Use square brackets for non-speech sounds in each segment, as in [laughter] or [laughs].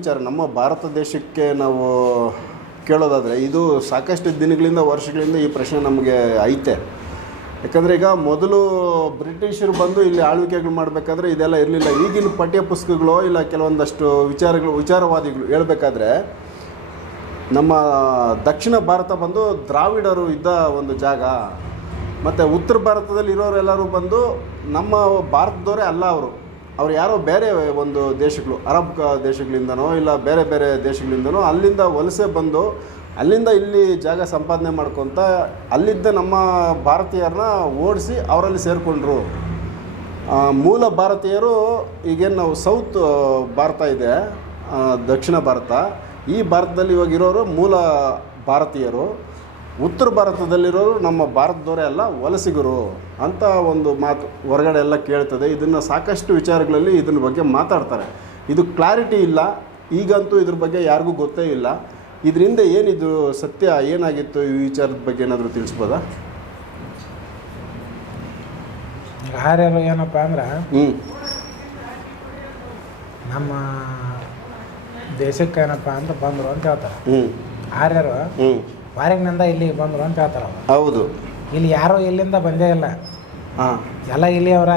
ವಿಚಾರ, ನಮ್ಮ ಭಾರತ ದೇಶಕ್ಕೆ ನಾವು ಕೇಳೋದಾದರೆ, ಇದು ಸಾಕಷ್ಟು ದಿನಗಳಿಂದ, ವರ್ಷಗಳಿಂದ ಈ ಪ್ರಶ್ನೆ ನಮಗೆ ಐತೆ. ಯಾಕಂದರೆ ಈಗ ಮೊದಲು ಬ್ರಿಟಿಷರು ಬಂದು ಇಲ್ಲಿ ಆಳ್ವಿಕೆಗಳು ಮಾಡಬೇಕಾದ್ರೆ ಇದೆಲ್ಲ ಇರಲಿಲ್ಲ. ಈಗಿನ ಪಠ್ಯ ಪುಸ್ತಕಗಳು ಇಲ್ಲ, ಕೆಲವೊಂದಷ್ಟು ವಿಚಾರಗಳು, ವಿಚಾರವಾದಿಗಳು ಹೇಳಬೇಕಾದ್ರೆ, ನಮ್ಮ ದಕ್ಷಿಣ ಭಾರತ ಬಂದು ದ್ರಾವಿಡರು ಇದ್ದ ಒಂದು ಜಾಗ, ಮತ್ತು ಉತ್ತರ ಭಾರತದಲ್ಲಿ ಇರೋರೆಲ್ಲರೂ ಬಂದು ನಮ್ಮ ಭಾರತದವರೇ ಅಲ್ಲ ಅವರು. ಅವ್ರು ಯಾರೋ ಬೇರೆ ಒಂದು ದೇಶಗಳು, ಅರಬ್ ದೇಶಗಳಿಂದನೋ ಇಲ್ಲ ಬೇರೆ ಬೇರೆ ದೇಶಗಳಿಂದನೋ ಅಲ್ಲಿಂದ ವಲಸೆ ಬಂದು ಅಲ್ಲಿಂದ ಇಲ್ಲಿ ಜಾಗ ಸಂಪಾದನೆ ಮಾಡ್ಕೊತ ಅಲ್ಲಿದ್ದ ನಮ್ಮ ಭಾರತೀಯರನ್ನ ಓಡಿಸಿ ಅವರಲ್ಲಿ ಸೇರಿಕೊಂಡ್ರು. ಮೂಲ ಭಾರತೀಯರು ಈಗೇನು ನಾವು ಸೌತ್ ಭಾರತ ಇದೆ ದಕ್ಷಿಣ ಭಾರತ. ಈ ಭಾರತದಲ್ಲಿ ಇವಾಗಿರೋರು ಮೂಲ ಭಾರತೀಯರು. ಉತ್ತರ ಭಾರತದಲ್ಲಿರೋರು ನಮ್ಮ ಭಾರತದವರೇ ಅಲ್ಲ ವಲಸಿಗರು ಅಂತ ಒಂದು ಮಾತು ಹೊರಗಡೆ ಎಲ್ಲ ಕೇಳ್ತದೆ. ಇದನ್ನು ಸಾಕಷ್ಟು ವಿಚಾರಗಳಲ್ಲಿ ಇದನ್ನ ಬಗ್ಗೆ ಮಾತಾಡ್ತಾರೆ. ಇದು ಕ್ಲಾರಿಟಿ ಇಲ್ಲ. ಈಗಂತೂ ಇದ್ರ ಬಗ್ಗೆ ಯಾರಿಗೂ ಗೊತ್ತೇ ಇಲ್ಲ. ಇದರಿಂದ ಏನಿದು ಸತ್ಯ ಏನಾಗಿತ್ತು ಈ ವಿಚಾರದ ಬಗ್ಗೆ ಏನಾದರೂ ತಿಳಿಸ್ಬೋದಾ? ಈಗ ಆರ್ಯರು ಏನಪ್ಪ ಅಂದ್ರೆ ಹ್ಞೂ ನಮ್ಮ ದೇಶಕ್ಕೆ ಏನಪ್ಪ ಅಂತ ಬಂದರು ಅಂತ ಹೇಳ್ತಾರೆ. ಹ್ಞೂ ಆರ್ಯರು ಹ್ಞೂ ಹೊರಗಿನಿಂದ ಇಲ್ಲಿ ಬಂದರು ಅಂತ ಹೇಳ್ತಾರೆ ಅವ್ರು. ಹೌದು. ಇಲ್ಲಿ ಯಾರು ಇಲ್ಲಿಂದ ಬಂದೇ ಇಲ್ಲ. ಹಾಂ. ಎಲ್ಲ ಇಲ್ಲಿ ಅವರ.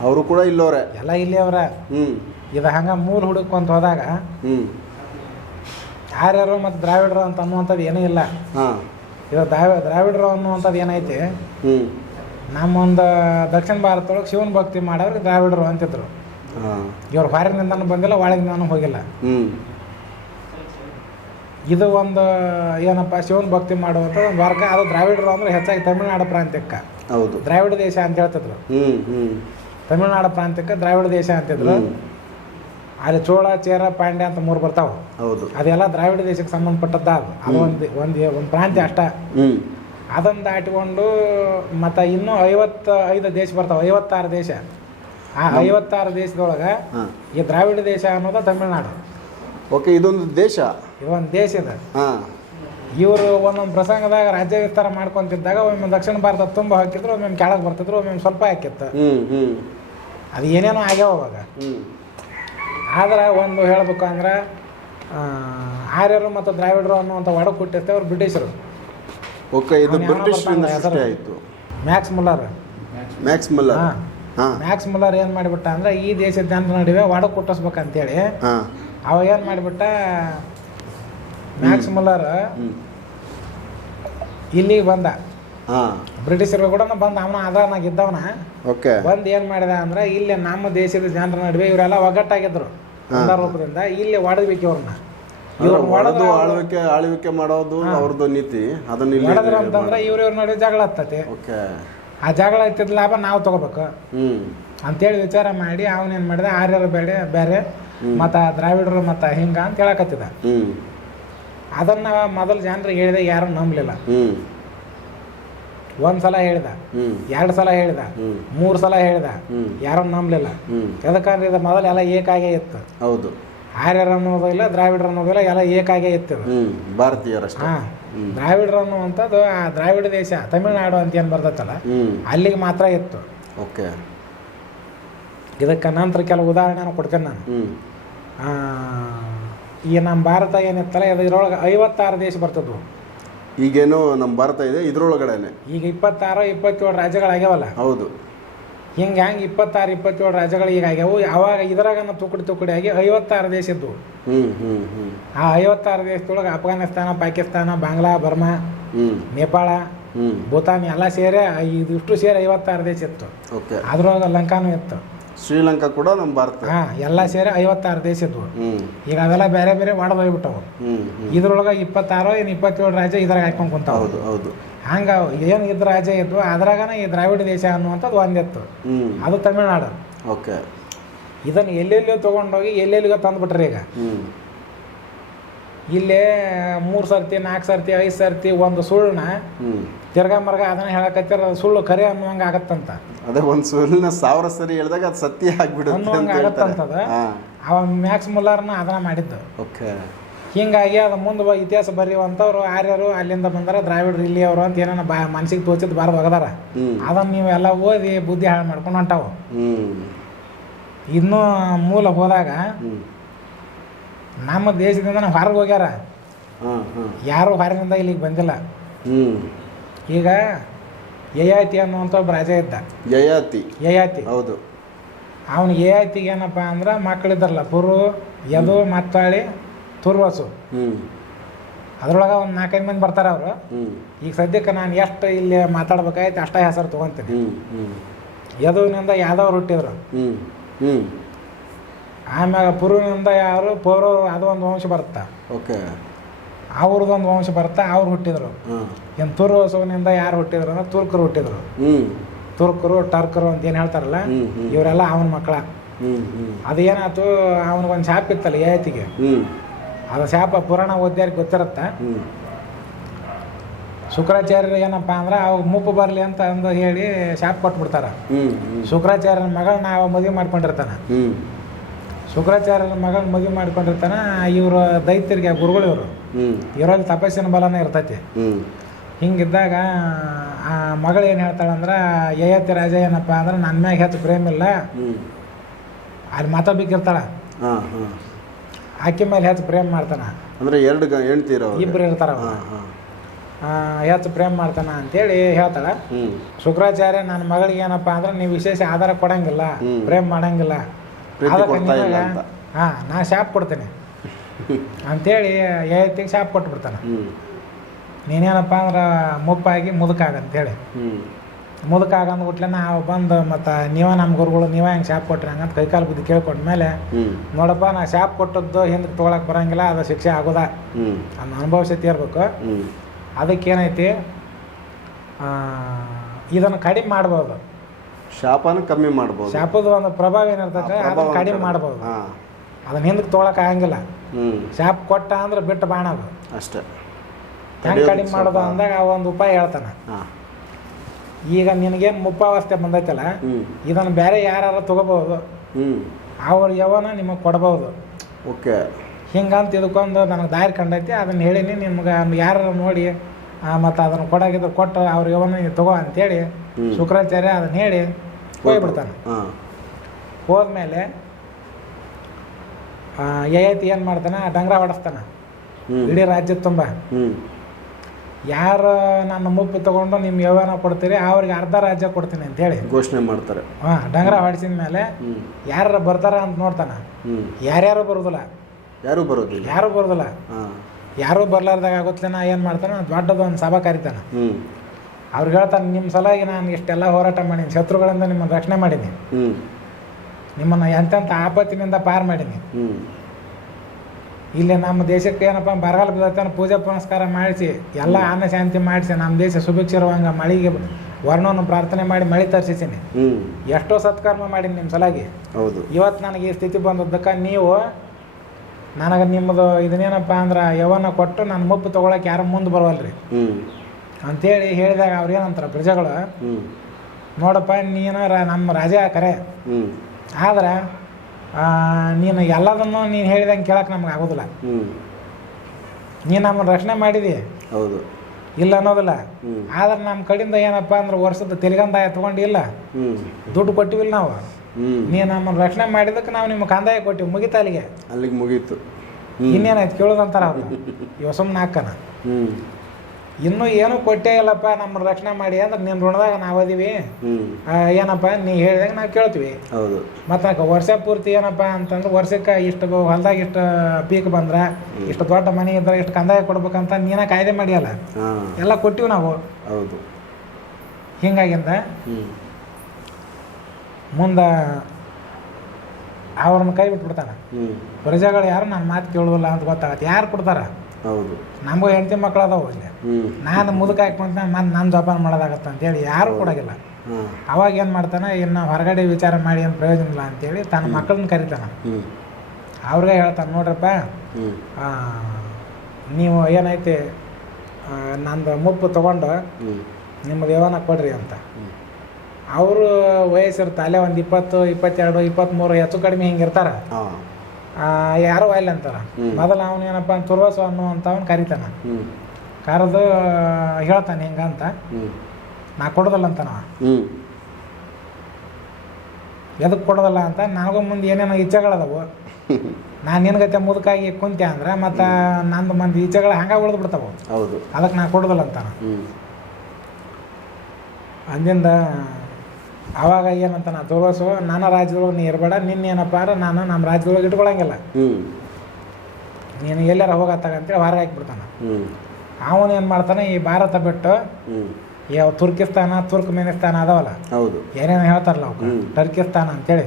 ಅವರು ಕೂಡ ಇಲ್ಲೋರೆ ಎಲ್ಲ ಇಲ್ಲಿ ಅವರ. ಹ್ಞೂ ಇದು ಹಂಗೆ ಮೂಲ ಹುಡುಕೊಂತ ಹೋದಾಗ ಹ್ಞೂ ಆರ್ಯರು ಮತ್ತು ದ್ರಾವಿಡರು ಅಂತ ಅನ್ನುವಂಥದ್ದು ಏನೂ ಇಲ್ಲ. ಹಾಂ. ಇದು ದ್ರಾವಿ ದ್ರಾವಿಡರು ಅನ್ನುವಂಥದ್ದು ಏನೈತಿ? ಹ್ಞೂ ನಮ್ಮೊಂದು ದಕ್ಷಿಣ ಭಾರತದೊಳಗೆ ಶಿವನ ಭಕ್ತಿ ಮಾಡೋರು ದ್ರಾವಿಡರು ಅಂತಿದ್ರು. ಹಾಂ. ಇವ್ರು ಹೊರಗಿನಿಂದನೂ ಬಂದಿಲ್ಲ ಒಳಗಿಂದನೂ ಹೋಗಿಲ್ಲ. ಹ್ಞೂ ಇದು ಒಂದು ಏನಪ್ಪ ಶಿವನ ಭಕ್ತಿ ಮಾಡುವಂಥ ಒಂದು ವರ್ಗ. ಅದು ದ್ರಾವಿಡರು ಅಂದ್ರೆ ಹೆಚ್ಚಾಗಿ ತಮಿಳುನಾಡು ಪ್ರಾಂತ್ಯಕ್ಕೆ. ಹೌದು. ದ್ರಾವಿಡ ದೇಶ ಅಂತ ಹೇಳ್ತಿದ್ರು. ತಮಿಳುನಾಡು ಪ್ರಾಂತ್ಯಕ್ಕೆ ದ್ರಾವಿಡ ದೇಶ ಅಂತಿದ್ರು. ಅಲ್ಲಿ ಚೋಳ ಚೇರ ಪಾಂಡ್ಯ ಅಂತ ಮೂರು ಬರ್ತಾವ. ಹೌದು. ಅದೆಲ್ಲ ದ್ರಾವಿಡ ದೇಶಕ್ಕೆ ಸಂಬಂಧಪಟ್ಟದ್ದ ಅದು. ಅದು ಒಂದು ಒಂದು ಒಂದು ಪ್ರಾಂತ್ಯ ಅಷ್ಟ. ಅದನ್ನು ದಾಟಿಕೊಂಡು ಮತ್ತು ಇನ್ನೂ ಐವತ್ತು ಐದು ದೇಶ ಬರ್ತಾವೆ. ಐವತ್ತಾರು ದೇಶ. ಆ ಐವತ್ತಾರು ದೇಶದೊಳಗೆ ಈ ದ್ರಾವಿಡ ದೇಶ ಅನ್ನೋದು ತಮಿಳುನಾಡು. ಓಕೆ ಇದೊಂದು ದೇಶ. ಇದೊಂದು ದೇಶ ಇದೆ ಹಾಂ. ಇವರು ಒಂದೊಂದು ಪ್ರಸಂಗದಾಗ ರಾಜ್ಯ ವಿಸ್ತಾರ ಮಾಡ್ಕೊಂತಿದ್ದಾಗ ಒಮ್ಮೆ ದಕ್ಷಿಣ ಭಾರತ ತುಂಬ ಹಾಕಿದ್ರು ಒಮ್ಮೆ ಕೆಳಗೆ ಬರ್ತಿದ್ರು ಒಮ್ಮೆ ಸ್ವಲ್ಪ ಹಾಕಿತ್ತು. ಅದು ಏನೇನೋ ಆಗ್ಯಾವ ಅವಾಗ. ಆದ್ರೆ ಒಂದು ಹೇಳ್ಬೇಕು ಅಂದ್ರೆ ಆರ್ಯರು ಮತ್ತು ದ್ರಾವಿಡರು ಅನ್ನುವಂಥ ಒಡಕು ಹುಟ್ಟಿರ್ತೆ ಅವ್ರು ಬ್ರಿಟಿಷರು. ಓಕೆ ಇದು ಬ್ರಿಟಿಷರಿಂದ ಸೃಷ್ಟಿ ಆಯಿತು. Max Muller. Max Muller. Max Muller ಏನು ಮಾಡಿಬಿಟ್ಟ ಅಂದ್ರೆ ಈ ದೇಶದ ಜನರ ನಡುವೆ ಒಡಕು ಹುಟ್ಟಿಸ್ಬೇಕಂತೇಳಿ. ಅವಾಗ ಅವ ಏನು ಮಾಡಿಬಿಟ್ಟ ಮ್ಯಾಕ್ಸ್ ಮುಲ್ಲರ್ ಇಲ್ಲಿ ಬಂದ. ಬ್ರಿಟಿಷರು ಕೂಡ ಬಂದ ಅವನ ಆಧಾರನಾಗಿದ್ದವನ ಬಂದ್ ಓಕೆ. ಬಂದು ಏನು ಮಾಡಿದ ಅಂದ್ರೆ ಇಲ್ಲಿ ನಮ್ಮ ದೇಶದ ಜನರ ನಡುವೆ ಇವರೆಲ್ಲ ಒಗ್ಗಟ್ಟಾಗಿದ್ರು. ರೂಪದಿಂದ ಇಲ್ಲಿ ಒಡದ್ಬೇಕು ಇವ್ರನ್ನ ಒಡೆದು ಆಳ್ವಿಕೆ ಆಳ್ವಿಕೆ ಮಾಡೋದು ಅವ್ರದ್ದು ನೀತಿ. ಅದನ್ನ ಇಲ್ಲಿ ಅಂತಂದ್ರೆ ಇವ್ರ ಇವ್ರ ನಡುವೆ ಜಗಳ ಹತ್ತತಿ ಓಕೆ. ಆ ಜಗಳ ಹತ್ತಿದ ಲಾಭ ನಾವು ತಗೋಬೇಕು. ಅಂತೇಳಿ ವಿಚಾರ ಮಾಡಿ ಅವನೇನು ಮಾಡಿದ ಆರ್ಯರು ಬೇಡ ಬೇರೆ ಮತ್ತ ದ್ರಾವಿಡರು ಮತ್ತ ಹಿಂಗ ಅಂತ ಹೇಳಕತ್ತಿದ. ಅದನ್ನ ಮೊದಲು ಜನರು ಹೇಳಿದೆ ಯಾರು ನಂಬಲಿಲ್ಲ. ಒಂದ್ ಸಲ ಹೇಳ್ದ ಎರಡ್ ಸಲ ಹೇಳ್ದ ಮೂರ್ ಸಲ ಹೇಳ್ದ ಯಾರು ನಂಬಲಿಲ್ಲ. ಯಾಕಂದ್ರೆ ಇದು ಮೊದಲು ಎಲ್ಲ ಏಕಾಗೇ ಇತ್ತು. ಹೌದು. ಆರ್ಯರ ಅನ್ನೋದಿಲ್ಲ ದ್ರಾವಿಡರು ಅನ್ನೋದು ಇಲ್ಲ ಎಲ್ಲ ಏಕಾಗೇ ಇತ್ತು ಭಾರತೀಯರ ಭಾರತೀಯರಷ್ಟೇ ಹಾಂ. ದ್ರಾವಿಡರು ಅನ್ನುವಂಥದ್ದು ಆ ದ್ರಾವಿಡ ದೇಶ ತಮಿಳುನಾಡು ಅಂತ ಏನು ಬರ್ತೈತಲ್ಲ ಅಲ್ಲಿಗೆ ಮಾತ್ರ ಇತ್ತು. ಓಕೆ. ಇದಕ್ಕೆ ನಂತರ ಕೆಲವು ಉದಾಹರಣೆ ಕೊಡ್ತೇನೆ ನಾನು. ಈ ನಮ್ಮ ಭಾರತ ಏನಿತ್ತಲ್ಲ ಇದರೊಳಗೆ ಇದ್ರೊಳಗೆ ಐವತ್ತಾರು ದೇಶ ಬರ್ತದ್ವು. ಈಗೇನು ನಮ್ಮ ಭಾರತ ಇದೆ ಇದ್ರೊಳಗಡೆನೆ. ಈಗ ಇಪ್ಪತ್ತಾರು ಇಪ್ಪತ್ತೇಳು ರಾಜ್ಯಗಳಾಗ್ಯಾವಲ್ಲ? ಹೌದು. ಹಿಂಗೆ ಹೆಂಗೆ ಇಪ್ಪತ್ತಾರು ಇಪ್ಪತ್ತೇಳು ರಾಜ್ಯಗಳು ಈಗ ಆಗ್ಯಾವು? ಅವಾಗ ಇದ್ರಾಗ ತುಕಡಿ ತುಕಡಿ ಆಗಿ ಐವತ್ತಾರು ದೇಶ ಇದ್ವು. ಹ್ಞೂ ಹ್ಞೂ ಹ್ಞೂ ಆ ಐವತ್ತಾರು ದೇಶದೊಳಗೆ ಅಫ್ಘಾನಿಸ್ತಾನ ಪಾಕಿಸ್ತಾನ ಬಾಂಗ್ಲಾ ಬರ್ಮಾ ನೇಪಾಳ ಭೂತಾನ್ ಎಲ್ಲ ಸೇರಿ ಇದಿಷ್ಟು ಸೇರಿ ಐವತ್ತಾರು ದೇಶ ಇತ್ತು. ಓಕೆ. ಅದ್ರೊಳಗೆ ಲಂಕಾನು ಇತ್ತು. ಶ್ರೀಲಂಕಾ ಕೂಡ ನಮ್ಮ ಭಾರತ. ಹಾಂ ಎಲ್ಲ ಸೇರಿ ಐವತ್ತಾರು ದೇಶ ಇದ್ವು. ಈಗ ಅವೆಲ್ಲ ಬೇರೆ ಬೇರೆ ಒಡೆದು ಹೋಗ್ಬಿಟ್ಟವು. ಇದ್ರೊಳಗ ಇಪ್ಪತ್ತಾರು ಏನು ಇಪ್ಪತ್ತೇಳು ರಾಜ್ಯ ಇದ್ರಾಗ ಹಾಕೊಂಡು ಕುಂತಾವ. ಹೌದು ಹೌದು. ಹಂಗೆ ಏನು ಇದ್ರ ರಾಜ್ಯ ಇದ್ವು ಅದ್ರಾಗನ ಈ ದ್ರಾವಿಡ ದೇಶ ಅನ್ನುವಂಥದ್ದು ಒಂದಿತ್ತು. ಅದು ತಮಿಳ್ನಾಡು. ಓಕೆ. ಇದನ್ನು ಎಲ್ಲೆಲ್ಲೋ ತೊಗೊಂಡೋಗಿ ಎಲ್ಲೆಲ್ಲಿಗೋ ತಂದುಬಿಟ್ರಿ ಈಗ. ಇಲ್ಲೇ ಮೂರು ಸರ್ತಿ ನಾಲ್ಕು ಸರ್ತಿ ಐದು ಸರ್ತಿ ಒಂದು ಸುಳ್ಳನ್ನ ತಿರ್ಗಾ ಮರ್ಗ ಅದನ್ನ ಹೇಳಕತ್ತಿರ ಸುಳ್ಳು ಕರೆ ಅನ್ನುವಂಗೆ ಆಗತ್ತಂತ. ಅದೇ ಒಂದು ಸುಳ್ಳಿನ ಸಾವಿರ ಸರಿ ಹೇಳಿದಾಗ ಅದು ಸತ್ಯ ಆಗ್ಬಿಡುತ್ತೆ ಅಂತ ಹೇಳ್ತಾರೆ. ಅವ ಮ್ಯಾಕ್ಸ್ ಮುಲ್ಲರ್ನ ಅದನ್ನ ಮಾಡಿದ್ದು. ಓಕೆ. ಹಿಂಗಾಗಿ ಅದು ಮುಂದೆ ಇತಿಹಾಸ ಬರೆಯುವಂಥವ್ರು ಆರ್ಯರು ಅಲ್ಲಿಂದ ಬಂದಾರ ದ್ರಾವಿಡರು ಇಲ್ಲಿ ಅವರು ಅಂತ ಏನೇನೋ ಬಾ ಮನ್ಸಿಗೆ ತೋಚಿದ್ದು ಬಾರ್ದು ಒಗದಾರ ಅದನ್ನ ನೀವೆಲ್ಲ ಓದಿ ಬುದ್ಧಿ ಹಾಳು ಮಾಡ್ಕೊಂಡು ಹೊಂಟಾವು. ಇನ್ನೂ ಮೂಲ ಹೋದಾಗ ನಮ್ಮ ದೇಶದಿಂದ ಹೊರಗೆ ಹೋಗ್ಯಾರ. ಯಾರು ಹೊರಗಿಂದ ಇಲ್ಲಿಗೆ ಬಂದಿಲ್ಲ. ಈಗ ಯಯಾತಿ ಅನ್ನುವಂಥ ಒಬ್ಬ ರಾಜ ಇದ್ದ. ಯಯಾತಿ ಯಯಾತಿ ಹೌದು. ಅವನು ಯಯಾತಿಗೆ ಏನಪ್ಪ ಅಂದ್ರೆ ಮಕ್ಕಳಿದ್ದಾರಲ್ಲ ಪುರು ಯದು ಮತ್ತಾಳಿ ತುರ್ವಸು. ಅದ್ರೊಳಗೆ ಒಂದು ನಾಲ್ಕೈದು ಮಂದಿ ಬರ್ತಾರೆ ಅವರು. ಈಗ ಸದ್ಯಕ್ಕೆ ನಾನು ಎಷ್ಟು ಇಲ್ಲಿ ಮಾತಾಡ್ಬೇಕಾಯ್ತು ಅಷ್ಟೇ ಹೆಸರು ತಗೊಂತೀನಿ. ಯದುವಿನಿಂದ ಯಾದವ್ರು ಹುಟ್ಟಿದ್ರು. ಆಮ್ಯಾಗ ಪುರುವಿನಿಂದ ಯಾರು ಪೌರವ್ ಅದು ಒಂದು ವಂಶ ಬರುತ್ತೆ. ಓಕೆ. ಅವ್ರದ್ದೊಂದು ವಂಶ ಬರುತ್ತೆ ಅವ್ರು ಹುಟ್ಟಿದ್ರು. ಎಂತೂರು ಸೋನಿಂದ ಯಾರು ಹುಟ್ಟಿದ್ರು ಅಂದ್ರೆ ತುರ್ಕರು ಹುಟ್ಟಿದ್ರು. ತುರ್ಕರು ಟರ್ಕರು ಅಂತ ಏನು ಹೇಳ್ತಾರಲ್ಲ. ಇವರೆಲ್ಲ ಅವನ ಮಕ್ಕಳ ಅದು ಏನಾಯ್ತು ಅದೇನಾಯ್ತು ಅವನಿಗೊಂದು ಶಾಪ್ ಇತ್ತಲ್ಲ ಏತಿಗೆ? ಅದು ಶಾಪ ಪುರಾಣ ಓದ್ಯಾರಿಗೆ ಗೊತ್ತಿರುತ್ತೆ? ಶುಕ್ರಾಚಾರ್ಯರು ಏನಪ್ಪ ಅಂದ್ರೆ ಅವಾಗ ಮುಪ್ಪು ಬರಲಿ ಅಂತ ಅಂದು ಹೇಳಿ ಶಾಪ್ ಕೊಟ್ಬಿಡ್ತಾರ. ಶುಕ್ರಾಚಾರ್ಯನ ಮಗಳನ್ನ ಅವ ಮದುವೆ ಮಾಡ್ಕೊಂಡಿರ್ತಾನೆ. ಹ್ಞೂ ಶುಕ್ರಾಚಾರ್ಯನ ಮಗಳನ್ನ ಮದುವೆ ಮಾಡ್ಕೊಂಡಿರ್ತಾನೆ ಇವರು ದೈತ್ಯರಿಗೆ ಗುರುಗಳು ಇವರು ಇವರಲ್ಲಿ ತಪಸ್ಸಿನ ಬಲನೇ ಇರ್ತೈತಿ. ಹಿಂಗಿದ್ದಾಗ ಆ ಮಗಳು ಏನು ಹೇಳ್ತಾಳಂದ್ರೆ ಯಯತಿ ರಾಜ ಏನಪ್ಪ ಅಂದ್ರೆ ನನ್ನ ಮ್ಯಾಗ ಹೆಚ್ಚು ಪ್ರೇಮ ಇಲ್ಲ. ಅಲ್ಲಿ ಮತ ಬಿಕ್ಕಿರ್ತಾಳ. ಆಕೆ ಮೇಲೆ ಹೆಚ್ಚು ಪ್ರೇಮ ಮಾಡ್ತಾನೆ. ಅಂದ್ರೆ ಎರಡು ಇಬ್ರು ಇರ್ತಾರ ಹೆಚ್ಚು ಪ್ರೇಮ ಮಾಡ್ತಾನ ಅಂತೇಳಿ ಹೇಳ್ತಾಳ. ಶುಕ್ರಾಚಾರ್ಯ ನನ್ನ ಮಗಳಿಗೆ ಏನಪ್ಪ ಅಂದ್ರೆ ನೀವು ವಿಶೇಷ ಆಧಾರ ಕೊಡಂಗಿಲ್ಲ ಪ್ರೇಮ ಮಾಡಂಗಿಲ್ಲ. ಪ್ರೀತಿ ಅದಕ್ಕೆ ಕೊಡ್ತಾ ಇಲ್ಲ ನಿನಗೆ- ಅಂತ. ಹಾ ನಾ ಶಾಪ್ ಕೊಡ್ತೇನೆ. [laughs] ಅಂತೇಳಿ ಯಯತಿಗೆ ಶಾಪ್ ಕೊಟ್ಬಿಡ್ತಾನೆ. ಬಿಡ್ತಾನೆ ನೀನೇನಪ್ಪ ಅಂದ್ರೆ ಮುಪ್ಪಾಗಿ ಮುದುಕಾಗ ಅಂತೇಳಿ. ಹ್ಞೂ ಮುದುಕಾಗ ಅಂದ್ಬಿಟ್ಲೆ ನಾವು ಬಂದು ಮತ್ತು ನೀವ ನಮ್ಮ ಗುರುಗಳು ನೀವ ಹೆಂಗೆ ಶಾಪ್ ಕೊಟ್ರಿ ಹಂಗಂತ ಕೈಕಾಲು ಬುದ್ಧಿ ಕೇಳ್ಕೊಂಡ್ಮೇಲೆ ನೋಡಪ್ಪ ನಾ ಶಾಪ್ ಕೊಟ್ಟದ್ದು ಹಿಂದಕ್ಕೆ ತೊಗೊಳಕ್ಕೆ ಬರಂಗಿಲ್ಲ ಅದು ಶಿಕ್ಷೆ ಆಗೋದ. ಅನ್ನ ಅದನ್ನ ಅನುಭವಿಸಿ ಇರ್ಬೇಕು ಅದಕ್ಕೇನೈತಿ? ಇದನ್ನು ಕಡಿಮೆ ಮಾಡ್ಬೋದು. ಶಾಪನ ಕಮ್ಮಿ ಮಾಡ್ಬೋದು. ಶಾಪದ ಒಂದು ಪ್ರಭಾವ ಏನಿರ್ತೈತೆ ಅದನ್ನ ಕಡಿಮೆ ಮಾಡ್ಬೋದು. ಹಾಂ. ಅದನ್ನ ಹಿಂದಕ್ಕೆ ತೊಗೊಳಕ್ ಆಗಂಗಿಲ್ಲ. ಹ್ಞೂ ಶಾಪ್ ಕೊಟ್ಟ ಅಂದ್ರೆ ಬಿಟ್ಟು ಬಾಣದು ಅಷ್ಟೇ. ಹೆಂಗೆ ಕಡಿಮೆ ಮಾಡೋದು ಅಂದಾಗ ಆ ಒಂದು ಉಪಾಯ ಹೇಳ್ತಾನೆ. ಹಾಂ. ಈಗ ನಿನಗೆ ಮುಪ್ಪಾವಸ್ಥೆ ಬಂದೈತಲ್ಲ ಇದನ್ನ ಬೇರೆ ಯಾರು ತಗೋಬಹುದು. ಅವ್ರು ಯವನ ನಿಮಗೆ ಕೊಡಬಹುದು ಓಕೆ. ಹಿಂಗಂತ ತಿಳ್ಕೊಂಡು ನನಗೆ ದಾರಿ ಕಂಡೈತಿ ಅದನ್ನ ಹೇಳೀನಿ ನಿಮ್ಗೆ ಯಾರು ನೋಡಿ ಮತ್ತು ಅದನ್ನು ಕೊಡಾಗಿದ್ರೆ ಕೊಟ್ಟು ಅವ್ರ ಯವನ ನೀವು ತಗೋ ಅಂತೇಳಿ. ಶುಕ್ರಾಚಾರ್ಯ ಅದನ್ನ ಹೇಳಿ ಹೋಗ್ಬಿಡ್ತಾನೆ. ಹಾಂ. ಹೋದ್ಮೇಲೆ ಯಯಾತಿ ಏನು ಮಾಡ್ತಾನೆ? ಡಂಗ್ರ ಹೊಡೆಸ್ತಾನೆ. ಇಡೀ ರಾಜ್ಯದ ತುಂಬ. ಯಾರು ನನ್ನ ಮುಪ್ಪು ತಗೊಂಡು ನಿಮ್ಮ ಯೌವನ ಕೊಡ್ತೀರಿ ಅವ್ರಿಗೆ ಅರ್ಧ ರಾಜ್ಯ ಕೊಡ್ತೀನಿ ಅಂತ ಹೇಳಿ. ಘೋಷಣೆ ಮಾಡ್ತಾರೆ. ಹಾಂ ಡಂಗ್ರ ಹೊಡಿಸಿದ ಮೇಲೆ ಯಾರು ಬರ್ತಾರ ಅಂತ ನೋಡ್ತಾನೆ. ಯಾರ್ಯಾರು ಬರೋದಿಲ್ಲ. ಯಾರು ಬರೋದಿಲ್ಲ. ಯಾರು ಬರೋದಿಲ್ಲ. ಯಾರು ಬರ್ಲಾರ್ದಾಗ ಆಗುತ್ತೆ ಏನು ಮಾಡ್ತಾನೆ ದೊಡ್ಡದು ಒಂದು ಸಭಾ ಕರಿತಾನೆ. ಅವ್ರಿಗೆ ಹೇಳ್ತಾನೆ ನಿಮ್ಮ ಸಲುವಾಗಿ ನಾನು ಇಷ್ಟೆಲ್ಲ ಹೋರಾಟ ಮಾಡೀನಿ ಶತ್ರುಗಳಿಂದ ನಿಮ್ಮನ್ನು ರಕ್ಷಣೆ ಹ್ಞೂ ನಿಮ್ಮನ್ನು ಎಂತೆಂಥ ಆಪತ್ತಿನಿಂದ ಪಾರು ಮಾಡೀನಿ. ಇಲ್ಲಿ ನಮ್ಮ ದೇಶಕ್ಕೆ ಏನಪ್ಪ ಬರಗಾಲ ಬಿದ್ದೈತೆ ಪೂಜೆ ಪುನಸ್ಕಾರ ಮಾಡಿಸಿ ಎಲ್ಲ ಅನ್ನ ಶಾಂತಿ ಮಾಡಿಸಿ ನಮ್ಮ ದೇಶ ಸುಭಿಕ್ಷ ಮಳಿಗೆ ವರ್ಣವನ್ನು ಪ್ರಾರ್ಥನೆ ಮಾಡಿ ಮಳೆ ತರಿಸಿದ್ದೀನಿ ಎಷ್ಟೋ ಸತ್ಕರ್ಮ ಮಾಡೀನಿ ನಿಮ್ಮ ಸಲಾಗಿ ಹೌದು. ಇವತ್ತು ನನಗೆ ಈ ಸ್ಥಿತಿ ಬಂದದ್ದಕ್ಕೆ ನೀವು ನನಗೆ ನಿಮ್ಮದು ಇದನ್ನೇನಪ್ಪ ಅಂದ್ರೆ ಯವನ ಕೊಟ್ಟು ನನ್ನ ಮುಪ್ಪು ತೊಗೊಳಕ್ಕೆ ಯಾರು ಮುಂದೆ ಬರವಲ್ರಿ. ಅಂತೇಳಿ ಹೇಳಿದಾಗ ಅವ್ರು ಏನಂತಾರೆ ಪ್ರಜೆಗಳು ನೋಡಪ್ಪ ನೀನು ರ- ನಮ್ಮ ರಾಜ ಕರೆ. ಆದ್ರೆ ನೀನು ಎಲ್ಲದನ್ನು ನೀನು ಹೇಳಿದಂಗೆ ಕೇಳಕ್ಕೆ ನಮ್ಗೆ ಆಗೋದಿಲ್ಲ. ನೀನು ನಮ್ಮನ್ನು ರಕ್ಷಣೆ ಮಾಡಿದಿ? ಹೌದು. ಇಲ್ಲ ಅನ್ನೋದಿಲ್ಲ. ಆದ್ರೆ ನಮ್ಮ ಕಡೆಯಿಂದ ಏನಪ್ಪ ಅಂದ್ರೆ ವರ್ಷದ ತೆಲಿಗಂದಾಯ ತಗೊಂಡಿಲ್ಲ ದುಡ್ಡು ಕೊಟ್ಟಿವಿಲ್ಲ ನಾವು. ನೀನು ನಮ್ಮನ್ನು ರಕ್ಷಣೆ ಮಾಡಿದಕ್ಕೆ ನಾವು ನಿಮ್ಮ ಕಂದಾಯ ಕೊಟ್ಟಿವಿ ಮುಗಿತ ಅಲ್ಲಿಗೆ. ಅಲ್ಲಿಗೆ ಮುಗೀತು. ಇನ್ನೇನಾಯ್ತು ಕೇಳೋದಂತಾರ ಅವ್ರು. ಇವ ಸುಮ್ಮನೆ ಹಾಕನ. ಇನ್ನೂ ಏನೂ ಕೊಟ್ಟೇ ಇಲ್ಲಪ್ಪ ನಮ್ಮ ರಕ್ಷಣೆ ಮಾಡಿ ಅಂದ್ರೆ ನಿನ್ನ ಋಣದಾಗ ನಾವು ಅದೀವಿ. ಹ್ಞೂ ಏನಪ್ಪ ನೀ ಹೇಳಿದಾಗ ನಾವು ಕೇಳ್ತೀವಿ. ಹೌದು. ಮತ್ತು ವರ್ಷ ಪೂರ್ತಿ ಏನಪ್ಪ ಅಂತಂದ್ರೆ ವರ್ಷಕ್ಕೆ ಇಷ್ಟು ಹೊಲ್ದಾಗ ಇಷ್ಟು ಪೀಕ್ ಬಂದ್ರೆ ಇಷ್ಟು ದೊಡ್ಡ ಮನೆ ಇದ್ರೆ ಇಷ್ಟು ಕಂದಾಯ ಕೊಡ್ಬೇಕಂತ ನೀನ ಕಾಯ್ದೆ ಮಾಡಿಯಲ್ಲ. ಎಲ್ಲ ಕೊಟ್ಟಿವಿ ನಾವು. ಹೌದು. ಹಿಂಗಾಗಿಂದ ಮುಂದೆ ಅವ್ರನ್ನ ಕೈ ಬಿಟ್ಬಿಡ್ತಾನೆ. ಪ್ರಜೆಗಳು ಯಾರು ನನ್ನ ಮಾತು ಕೇಳುವಲ್ಲ ಅಂತ ಗೊತ್ತಾಗತ್ತೆ. ಯಾರು ಕೊಡ್ತಾರ? ಹೌದು. ನಮಗೂ ಹೆಂಡತಿ ಮಕ್ಳು ಅದಾವು ಇಲ್ಲಿ. ನಾನು ಮುದುಕ ಹಾಕೊಂಡ್ ಮತ್ತೆ ನನ್ನ ಜೋಪಾನ ಮಾಡೋದಾಗತ್ತೆ ಅಂತೇಳಿ ಯಾರು ಕೊಡೋಗಿಲ್ಲ. ಅವಾಗ ಏನು ಮಾಡ್ತಾನೆ ಇನ್ನು ಹೊರಗಡೆ ವಿಚಾರ ಮಾಡಿ ಏನು ಪ್ರಯೋಜನ ಇಲ್ಲ ಅಂತೇಳಿ ತನ್ನ ಮಕ್ಕಳನ್ನ ಕರಿತಾನೆ. ಅವ್ರಿಗೆ ಹೇಳ್ತಾನೆ ನೋಡ್ರಪ್ಪ ನೀವು ಏನೈತಿ ನಂದು ಮುಪ್ಪು ತೊಗೊಂಡು ನಿಮ್ಮದು ಯಾವನ ಕೊಡ್ರಿ ಅಂತ. ಅವರು ವಯಸ್ಸಿರುತ್ತೆ ಅಲ್ಲೇ ಒಂದು ಇಪ್ಪತ್ತು ಇಪ್ಪತ್ತೆರಡು ಇಪ್ಪತ್ತ್ಮೂರು ಹೆಚ್ಚು ಕಡಿಮೆ ಹಿಂಗಿರ್ತಾರೆ. ಯಾರು ಅಲ್ಲಿ ಅಂತಾರ. ಮೊದಲು ಅವನು ಏನಪ್ಪ ತುರ್ವಸು ಅನ್ನುವಂಥವ್ನು ಕರಿತಾನ. ಹ್ಞೂ ಕರೆದು ಹೇಳ್ತಾನೆ ಹಿಂಗಂತ ಅಂತ. ನಾ ಕೊಡೋದಲ್ಲ ಅಂತಾನ ಎದಕ್ಕೆ ಕೊಡೋದಲ್ಲ ಅಂತ? ನನಗೂ ಮುಂದೆ ಏನೇನೋ ಇಚ್ಛೆಗಳದಾವು. [laughs] ನಾನು ನಿನಗತ್ತೆ ಮುದುಕಾಗಿ ಕುಂತೆ ಅಂದ್ರೆ ಮತ್ತು ನಂದು ಮಂದಿ ಇಚ್ಛೆಗಳು ಹಂಗೆ ಉಳಿದು ಬಿಡ್ತಾವೆ. ಹೌದು. ಅದಕ್ಕೆ ನಾ ಕೊಡೋದಲ್ಲ ಅಂತ ಹ್ಞೂ ಅಂದಿಂದ ಅವಾಗ ಏನಂತ ನಾ ತೋರಿಸು ನನ್ನ ರಾಜ್ಯದೊಳಗೆ ನೀ ಇರಬೇಡ ನಿನ್ನ ಏನಪ್ಪ ಅಂದ್ರೆ ನಾನು ನಮ್ಮ ರಾಜ್ಯದೊಳಗೆ ಇಟ್ಕೊಳಂಗಿಲ್ಲ. ನೀನು ಎಲ್ಲಾರ ಹೋಗತ್ತಾಗ ಅಂತೇಳಿ ಹೊರಗೆ ಹಾಕ್ಬಿಡ್ತಾನೆ. ಅವನು ಏನು ಮಾಡ್ತಾನೆ ಈ ಭಾರತ ಬಿಟ್ಟು ಯಾವ ತುರ್ಕಿಸ್ತಾನ ತುರ್ಕ್ಮೇನಿಸ್ತಾನ ಅದಾವಲ್ಲ? ಹೌದು. ಏನೇನು ಹೇಳ್ತಾರಲ್ಲ ಅವ್ಕೆ. ಟರ್ಕಿಸ್ತಾನ ಅಂತೇಳಿ.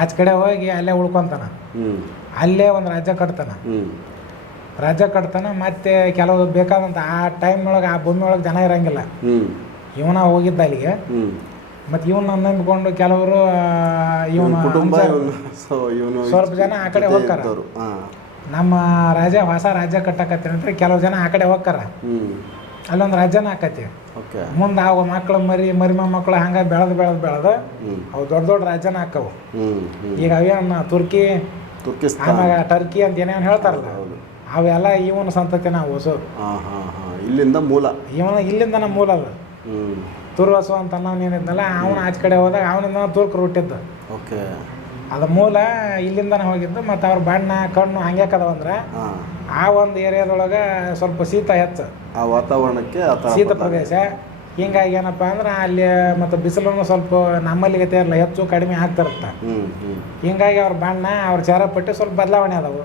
ಆಚ ಕಡೆ ಹೋಗಿ ಅಲ್ಲೇ ಉಳ್ಕೊಂತಾನ. ಅಲ್ಲೇ ಒಂದು ರಾಜ್ಯ ಕಟ್ತಾನ. ರಾಜ್ಯ ಕಟ್ತಾನ ಮತ್ತೆ ಕೆಲವು ಬೇಕಾದಂಥ ಆ ಟೈಮ್ನೊಳಗೆ ಆ ಭೂಮಿ ಒಳಗೆ ಜನ ಇರಂಗಿಲ್ಲ. ಇವನ ಹೋಗಿದ್ದ ಅಲ್ಲಿಗೆ. ಮತ್ತು ಇವನ್ನ ನಂಬಿಕೊಂಡು ಕೆಲವರು ಇವನು ಕುಟುಂಬ ಇವನು ಸೊ ಇವನು ಸ್ವಲ್ಪ ಜನ ಆ ಕಡೆ ಹೋಗ್ತಾರ. ನಮ್ಮ ರಾಜ್ಯ ಹೊಸ ರಾಜ್ಯ ಕಟ್ಟಕತ್ತೀರಿ ಅಂತ ಕೆಲವು ಜನ ಆ ಕಡೆ ಹೋಗ್ತಾರ. ಅಲ್ಲೊಂದು ರಾಜ್ಯನ ಹಾಕತಿ ಓಕೆ. ಮುಂದೆ ಅವ ಮಕ್ಕಳು ಮರಿ ಮರಿ ಮಕ್ಕಳು ಹಂಗೆ ಬೆಳೆದು ಬೆಳೆದು ಬೆಳೆದು ಅವು ದೊಡ್ಡ ದೊಡ್ಡ ರಾಜ್ಯನ ಹಾಕವು. ಈಗ ಅವೇನ ತುರ್ಕಿ ಆಮ್ಯಾಗ ಟರ್ಕಿ ಅಂತ ಏನೇನು ಹೇಳ್ತಾರಲ್ಲ ಅವೆಲ್ಲ ಇವನ ಸಂತತಿನ ನಾವು ಇಲ್ಲಿಂದ ಮೂಲ. ಇವನ ನಮ್ಮ ಮೂಲ ಅದು. ತುರ್ವಸು ಅಂತ ಅನ್ನೋನು ಏನಿದ್ನಲ್ಲ ಅವನು ಆಚೆ ಕಡೆ ಹೋದಾಗ ಅವನಿಂದ ತುರ್ಕರು ಹುಟ್ಟಿದ್ದು. ಓಕೆ. ಅದು ಮೂಲ ಇಲ್ಲಿಂದನೇ ಹೋಗಿದ್ದು ಮತ್ತು ಅವ್ರ ಬಣ್ಣ ಕಣ್ಣು ಹಂಗೆ ಕದವಂದ್ರೆ ಆ ಒಂದು ಏರಿಯಾದೊಳಗೆ ಸ್ವಲ್ಪ ಶೀತ ಹೆಚ್ಚು. ಆ ವಾತಾವರಣಕ್ಕೆ ಶೀತ ಪ್ರದೇಶ. ಹಿಂಗಾಗಿ ಏನಪ್ಪ ಅಂದ್ರೆ ಅಲ್ಲಿ ಮತ್ತು ಬಿಸಿಲನ್ನು ಸ್ವಲ್ಪ ನಮ್ಮಲ್ಲಿ ಗತಿ ಇರಲ್ಲ ಹೆಚ್ಚು ಕಡಿಮೆ ಆಗ್ತಿರುತ್ತೆ. ಹಿಂಗಾಗಿ ಅವ್ರ ಬಣ್ಣ ಅವ್ರ ಚರಪಟ್ಟಿ ಸ್ವಲ್ಪ ಬದಲಾವಣೆ ಅದಾವು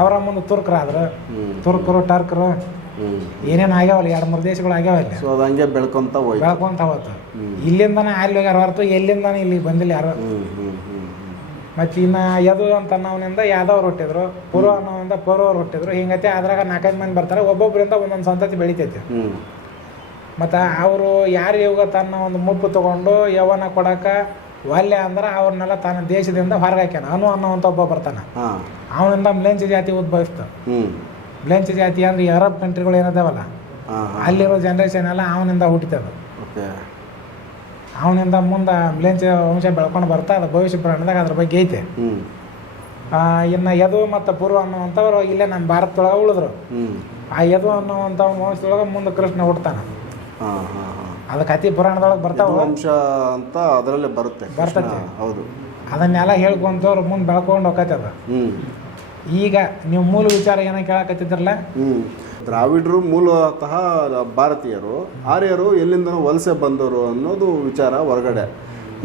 ಅವರ ಮುಂದೆ ತುರ್ಕರಾದ್ರು. ತುರ್ಕರು ಟರ್ಕರು ಏನೇನು ಆಗ್ಯಾವಲ್ಲ ಎರಡು ಮೂರು ದೇಶಗಳು ಆಗ್ಯಾವ ಇಲ್ಲಿ ಸೊ ಅದು ಹಂಗೆ ಬೆಳ್ಕೊಂತ ಹೋಯ್ತು. ಬೆಳ್ಕೊಂತ ಹೋಯ್ತು. ಇಲ್ಲಿಂದನೇ ಅಲ್ಲಿ ಹೋಗ್ಯಾರ ಹೊರತು ಎಲ್ಲಿಂದನೇ ಇಲ್ಲಿಗೆ ಬಂದಿಲ್ಲ ಯಾರು. ಮತ್ತೆ ಇನ್ನು ಯದು ಅಂತ ಅನ್ನೋನಿಂದ ಯಾದವ್ರು ಹುಟ್ಟಿದ್ರು ಪುರು ಅನ್ನೋನಿಂದ ಪೌರವ್ರು ಹೊಟ್ಟಿದ್ರು ಹಿಂಗತೆ ಅದ್ರಾಗ ನಾಲ್ಕೈದು ಮಂದಿ ಬರ್ತಾರೆ ಒಬ್ಬೊಬ್ಬರಿಂದ ಒಂದೊಂದು ಸಂತತಿ ಬೆಳಿತೈತಿ. ಮತ್ತೆ ಅವರು ಯಾರು ಇವಾಗ ತನ್ನ ಒಂದು ಮುಪ್ಪು ತಗೊಂಡು ಯವನ ಕೊಡಕ ಒಲ್ಲೆ ಅಂದ್ರೆ ಅವ್ರನ್ನೆಲ್ಲ ತನ್ನ ದೇಶದಿಂದ ಹೊರಗಾಕ್ಯಾನ ಅನು ಅನ್ನೋ ಅಂತ ಒಬ್ಬ ಬರ್ತಾನೆ. ಅವನಿಂದ ಮ್ಲೇಂಚ ಜಾತಿ ಉದ್ಭವಿಸ್ತು. ಮ್ಲೇಂಚ ಜಾತಿ ಅಂದ್ರೆ ಯುರೋಪ್ ಕಂಟ್ರಿಗಳು ಏನಿದಾವಲ್ಲ? ಅಲ್ಲಿರೋ ಜನ್ರೇಷನ್ ಎಲ್ಲ ಅವನಿಂದ ಹುಟ್ಟಿದ ಓಕೆ. ಅವನಿಂದ ಮುಂದೆ ಬ್ಲೆಂಚ್ ವಂಶ ಬೆಳ್ಕೊಂಡು ಬರ್ತಾ ಅದು. ಭವಿಷ್ಯ ಪ್ರಾಣದಾಗ ಅದ್ರ ಬಗ್ಗೆ ಐತೆ. ಇನ್ನು ಯದು ಮತ್ತು ಪೂರ್ವ ಅನ್ನುವಂಥವ್ರು ಇಲ್ಲೇ ನಮ್ಮ ಭಾರತದೊಳಗೆ ಉಳಿದ್ರು. ಆ ಯದು ಅನ್ನುವಂಥ ವಂಶದೊಳಗೆ ಮುಂದೆ ಕೃಷ್ಣ ಹುಡ್ತಾನ ಅದು ಕತಿ ಪುರಾಣದೊಳಗೆ ಬರ್ತಾವ. ವಂಶ ಅಂತ ಅದರಲ್ಲೇ ಬರುತ್ತೆ ಬರ್ತದೆ ಹೌದು. ಅದನ್ನೆಲ್ಲ ಹೇಳ್ಕೊಂತವ್ರು ಮುಂದೆ ಬೆಳ್ಕೊಂಡು ಹೋಗತ್ತೆ ಅದು ಈಗ ನೀವು ಮೂಲ ವಿಚಾರ ಏನೋ ಕೇಳಕತ್ತಿದ್ರಲ್ಲ? ಹ್ಞೂ ದ್ರಾವಿಡರು ಮೂಲತಃ ಭಾರತೀಯರು. ಆರ್ಯರು ಎಲ್ಲಿಂದನೋ ವಲಸೆ ಬಂದವರು ಅನ್ನೋದು ವಿಚಾರ ಹೊರಗಡೆ.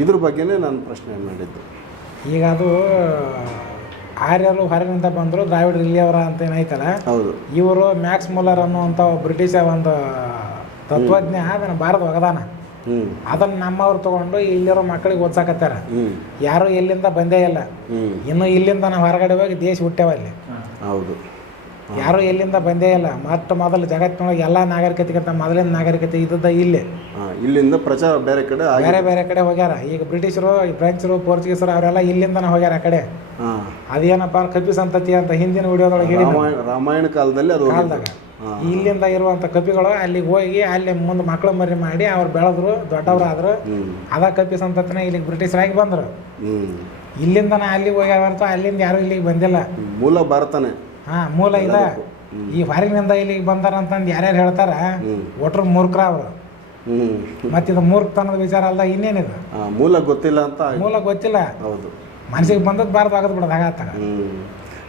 ಇದ್ರ ಬಗ್ಗೆನೇ ನಾನು ಪ್ರಶ್ನೆ ಮಾಡಿದ್ದು. ಈಗ ಅದು ಆರ್ಯರು ಹೊರಗಿನಿಂದ ಬಂದರು ದ್ರಾವಿಡ್ ಇಲ್ಲಿಯವರ ಅಂತ ಏನೈತಲ್ಲ ಹೌದು. ಇವರು ಮ್ಯಾಕ್ಸ್ ಮುಲ್ಲರ್ ಅನ್ನುವಂಥ ಬ್ರಿಟಿಷ ಒಂದು ತತ್ವಜ್ಞ ಅದನ್ನು ಭಾರತ ಒಗದಾನ. ಅದನ್ನು ನಮ್ಮವ್ರು ತಗೊಂಡು ಇಲ್ಲಿರೋ ಮಕ್ಕಳಿಗೆ ಓದ್ಸಾಕತ್ತಾರ. ಯಾರು ಎಲ್ಲಿಂದ ಬಂದೇ ಇಲ್ಲ. ಇನ್ನು ಇಲ್ಲಿಂದ ನಾವು ಹೊರಗಡೆ ಹೋಗಿ ದೇಶ ಹುಟ್ಟೇವಲ್ಲಿ ಅಲ್ಲಿ. ಹೌದು. ಯಾರು ಎಲ್ಲಿಂದ ಬಂದೇ ಇಲ್ಲ. ಮೊಟ್ಟ ಮೊದಲು ಜಗತ್ತಿನೊಳಗೆ ಎಲ್ಲ ನಾಗರಿಕತೆಗಿಂತ ಮೊದಲಿನ ನಾಗರಿಕತೆ ಇದ್ದದ ಇಲ್ಲಿ. ಇಲ್ಲಿಂದ ಪ್ರಚಾರ ಬೇರೆ ಕಡೆ ಆಗಿ ಬೇರೆ ಬೇರೆ ಕಡೆ ಹೋಗ್ಯಾರ. ಈಗ ಬ್ರಿಟಿಷರು ಫ್ರೆಂಚರು ಪೋರ್ಚುಗೀಸರು ಅವರೆಲ್ಲ ಇಲ್ಲಿಂದನ ಹೋಗ್ಯಾರ ಆ ಕಡೆ. ಅದೇನಪ್ಪ ಕಪಿ ಸಂತತಿ ಅಂತ ಹಿಂದಿನ ವಿಡಿಯೋದೊಳಗೆ ರಾಮಾಯಣ ಕಾಲದಲ್ಲಿ ಅದು. ಕಾಲದಾಗ. ಇಲ್ಲಿಂದ ಇರುವಂಥ ಕಪಿಗಳು ಅಲ್ಲಿಗೆ ಹೋಗಿ ಅಲ್ಲಿ ಮುಂದೆ ಮಕ್ಕಳು ಮರಿ ಮಾಡಿ ಅವ್ರು ಬೆಳೆದ್ರು ದೊಡ್ಡವರಾದ್ರು. ಆದ್ರು ಅದ ಕಪಿ ಸಂತತಿನ ಇಲ್ಲಿಗೆ ಬ್ರಿಟಿಷರಾಗಿ ಬಂದರು. ಇಲ್ಲಿಂದ ನಾ ಅಲ್ಲಿಗೆ ಹೋಗ್ಯಾರ ಹೊರತು ಅಲ್ಲಿಂದ ಯಾರು ಇಲ್ಲಿಗೆ ಬಂದಿಲ್ಲ. ಮೂಲ ಬರ್ತಾನೆ ಹಾಂ ಮೂಲ ಇಲ್ಲ. ಈ ಹೊರಗಿನಿಂದ ಇಲ್ಲಿಗೆ ಬಂದಾರ ಅಂತಂದು ಯಾರ್ಯಾರು ಹೇಳ್ತಾರ? ಒಟ್ರು ಮೂರ್ಖರ ಅವರು. ಮತ್ತೆ ಮತ್ತಿದು ಮೂರ್ಖತನದ ವಿಚಾರ ಅಲ್ಲ ಇನ್ನೇನಿದು ಮೂಲ ಗೊತ್ತಿಲ್ಲ ಅಂತ ಮೂಲ ಗೊತ್ತಿಲ್ಲ. ಹೌದು. ಮನಸ್ಸಿಗೆ ಬಂದದ್ದು ಬಾರ್ದು ಆಗದ್ ಬಿಡೋದು ಆಗಾತಾಗ ಹ್ಞೂ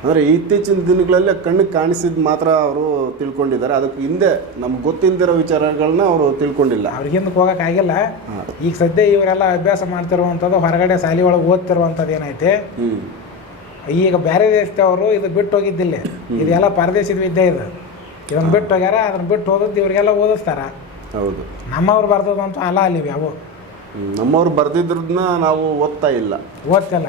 ಅಂದರೆ ಇತ್ತೀಚಿನ ದಿನಗಳಲ್ಲಿ ಕಣ್ಣಿಗೆ ಕಾಣಿಸಿದ ಮಾತ್ರ ಅವರು ತಿಳ್ಕೊಂಡಿದ್ದಾರೆ. ಅದಕ್ಕೆ ಹಿಂದೆ ನಮ್ಗೆ ಗೊತ್ತಿಲ್ದಿರೋ ವಿಚಾರಗಳನ್ನ ಅವರು ತಿಳ್ಕೊಂಡಿಲ್ಲ. ಅವ್ರಿಗೆ ಹಿಂದಕ್ಕೆ ಹೋಗಕ್ಕೆ ಆಗಿಲ್ಲ. ಹಾಂ. ಈಗ ಸದ್ಯ ಇವರೆಲ್ಲ ಅಭ್ಯಾಸ ಮಾಡ್ತಿರುವಂಥದ್ದು ಹೊರಗಡೆ ಶಾಲೆ ಒಳಗೆ ಓದ್ತಿರುವಂಥದ್ದು ಏನೈತೆ? ಈಗ ಬೇರೆ ದೇಶದವರು ಇದು ಬಿಟ್ಟು ಹೋಗಿದ್ದಿಲ್ಲ. ಇದೆಲ್ಲ ಪರದೇಶದ ವಿದ್ಯೆ ಇದು. ಇದನ್ನು ಬಿಟ್ಟು ಹೋಗ್ಯಾರ ಅದನ್ನ ಬಿಟ್ಟು ಹೋದದ್ದು ಇವರಿಗೆಲ್ಲ ಓದಿಸ್ತಾರ. ಹೌದು. ನಮ್ಮವ್ರು ಬರ್ತದಂತ ಅಲ್ಲ ಅಲ್ಲಿ ಅವು. ನಮ್ಮವ್ರು ಬರ್ದಿದ್ರದ್ನ ನಾವು ಓದ್ತಾ ಇಲ್ಲ. ಓದ್ತಲ್ಲ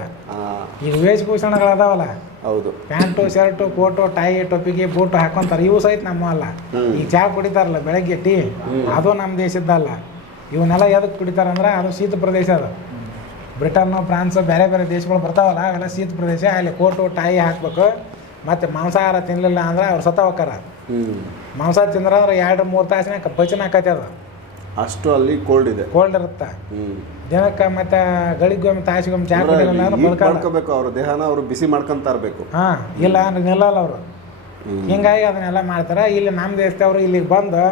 ಇದು ವೇಷಭೂಷಣಗಳದಾವಲ್ಲ ವೇಷಭೂಷಣಗಳು ಅದಾವಲ್ಲ ಹೌದು. ಪ್ಯಾಂಟು ಶರ್ಟು ಕೋಟು ಟೈ ಟೊಪಿಗೆ ಬೂಟು ಹಾಕೊಂತಾರೆ. ಇವು ಸಹಿತ ನಮ್ಮ ಅಲ್ಲ. ಈ ಚಹಾ ಕುಡಿತಾರಲ್ಲ ಬೆಳಗ್ಗೆ ಟೀ? ಅದು ನಮ್ಮ ದೇಶದ್ದಲ್ಲ. ಇವನ್ನೆಲ್ಲ ಎದಕ್ಕೆ ಕುಡಿತಾರಂದ್ರೆ ಅದು ಶೀತ ಪ್ರದೇಶ ಅದು. ಬ್ರಿಟನ್ನು ಫ್ರಾನ್ಸ್ ಬೇರೆ ಬೇರೆ ದೇಶಗಳು ಬರ್ತಾವಲ್ಲ ಅವೆಲ್ಲ ಶೀತ ಪ್ರದೇಶ. ಅಲ್ಲಿ ಕೋಟು ಟಾಯಿ ಹಾಕ್ಬೇಕು. ಮತ್ತೆ ಮಾಂಸಾಹಾರ ತಿನ್ನಲಿಲ್ಲ ಅಂದ್ರೆ ಅವ್ರು ಸತ್ತ ಹೋಗ್ತಾರ ಮಾಂಸ ತಿಂದ್ರೆ ಅಂದ್ರೆ ಎರಡು ಮೂರು ತಾಸಿನ ಪಚನ ಆಕೈತೆ ಅದು. ಅಷ್ಟು ಅಲ್ಲಿ ಕೋಲ್ಡ್ ಇದೆ. ಕೋಲ್ಡ್ ಇರುತ್ತೆ. ಹ್ಞೂ ಮತ್ತೆ ಮತ್ತು ಗಳಿಗೊಮ್ಮೆ ತಾಸಿಗೊಮ್ಮೆ ಚಹಾ ಕುಡಿಲಿಲ್ಲ ಅಂದ್ರೆ ಬದುಕಲ್ಲ. ಮಾಡ್ಕೋಬೇಕು ಅವ್ರ ದೇಹನ ಅವರು ಬಿಸಿ ಮಾಡ್ಕೊಂತ ಇರಬೇಕು ಹಾಂ ಇಲ್ಲ ಅಂದ್ರೆ ನಿಲ್ಲಲ್ಲ ಅವರು. ಹಿಂಗಾಗಿ ಅದನ್ನೆಲ್ಲ ಮಾಡ್ತಾರೆ. ಇಲ್ಲಿ ನಮ್ಮ ದೇಶದವರು ಇಲ್ಲಿಗೆ ಬಂದು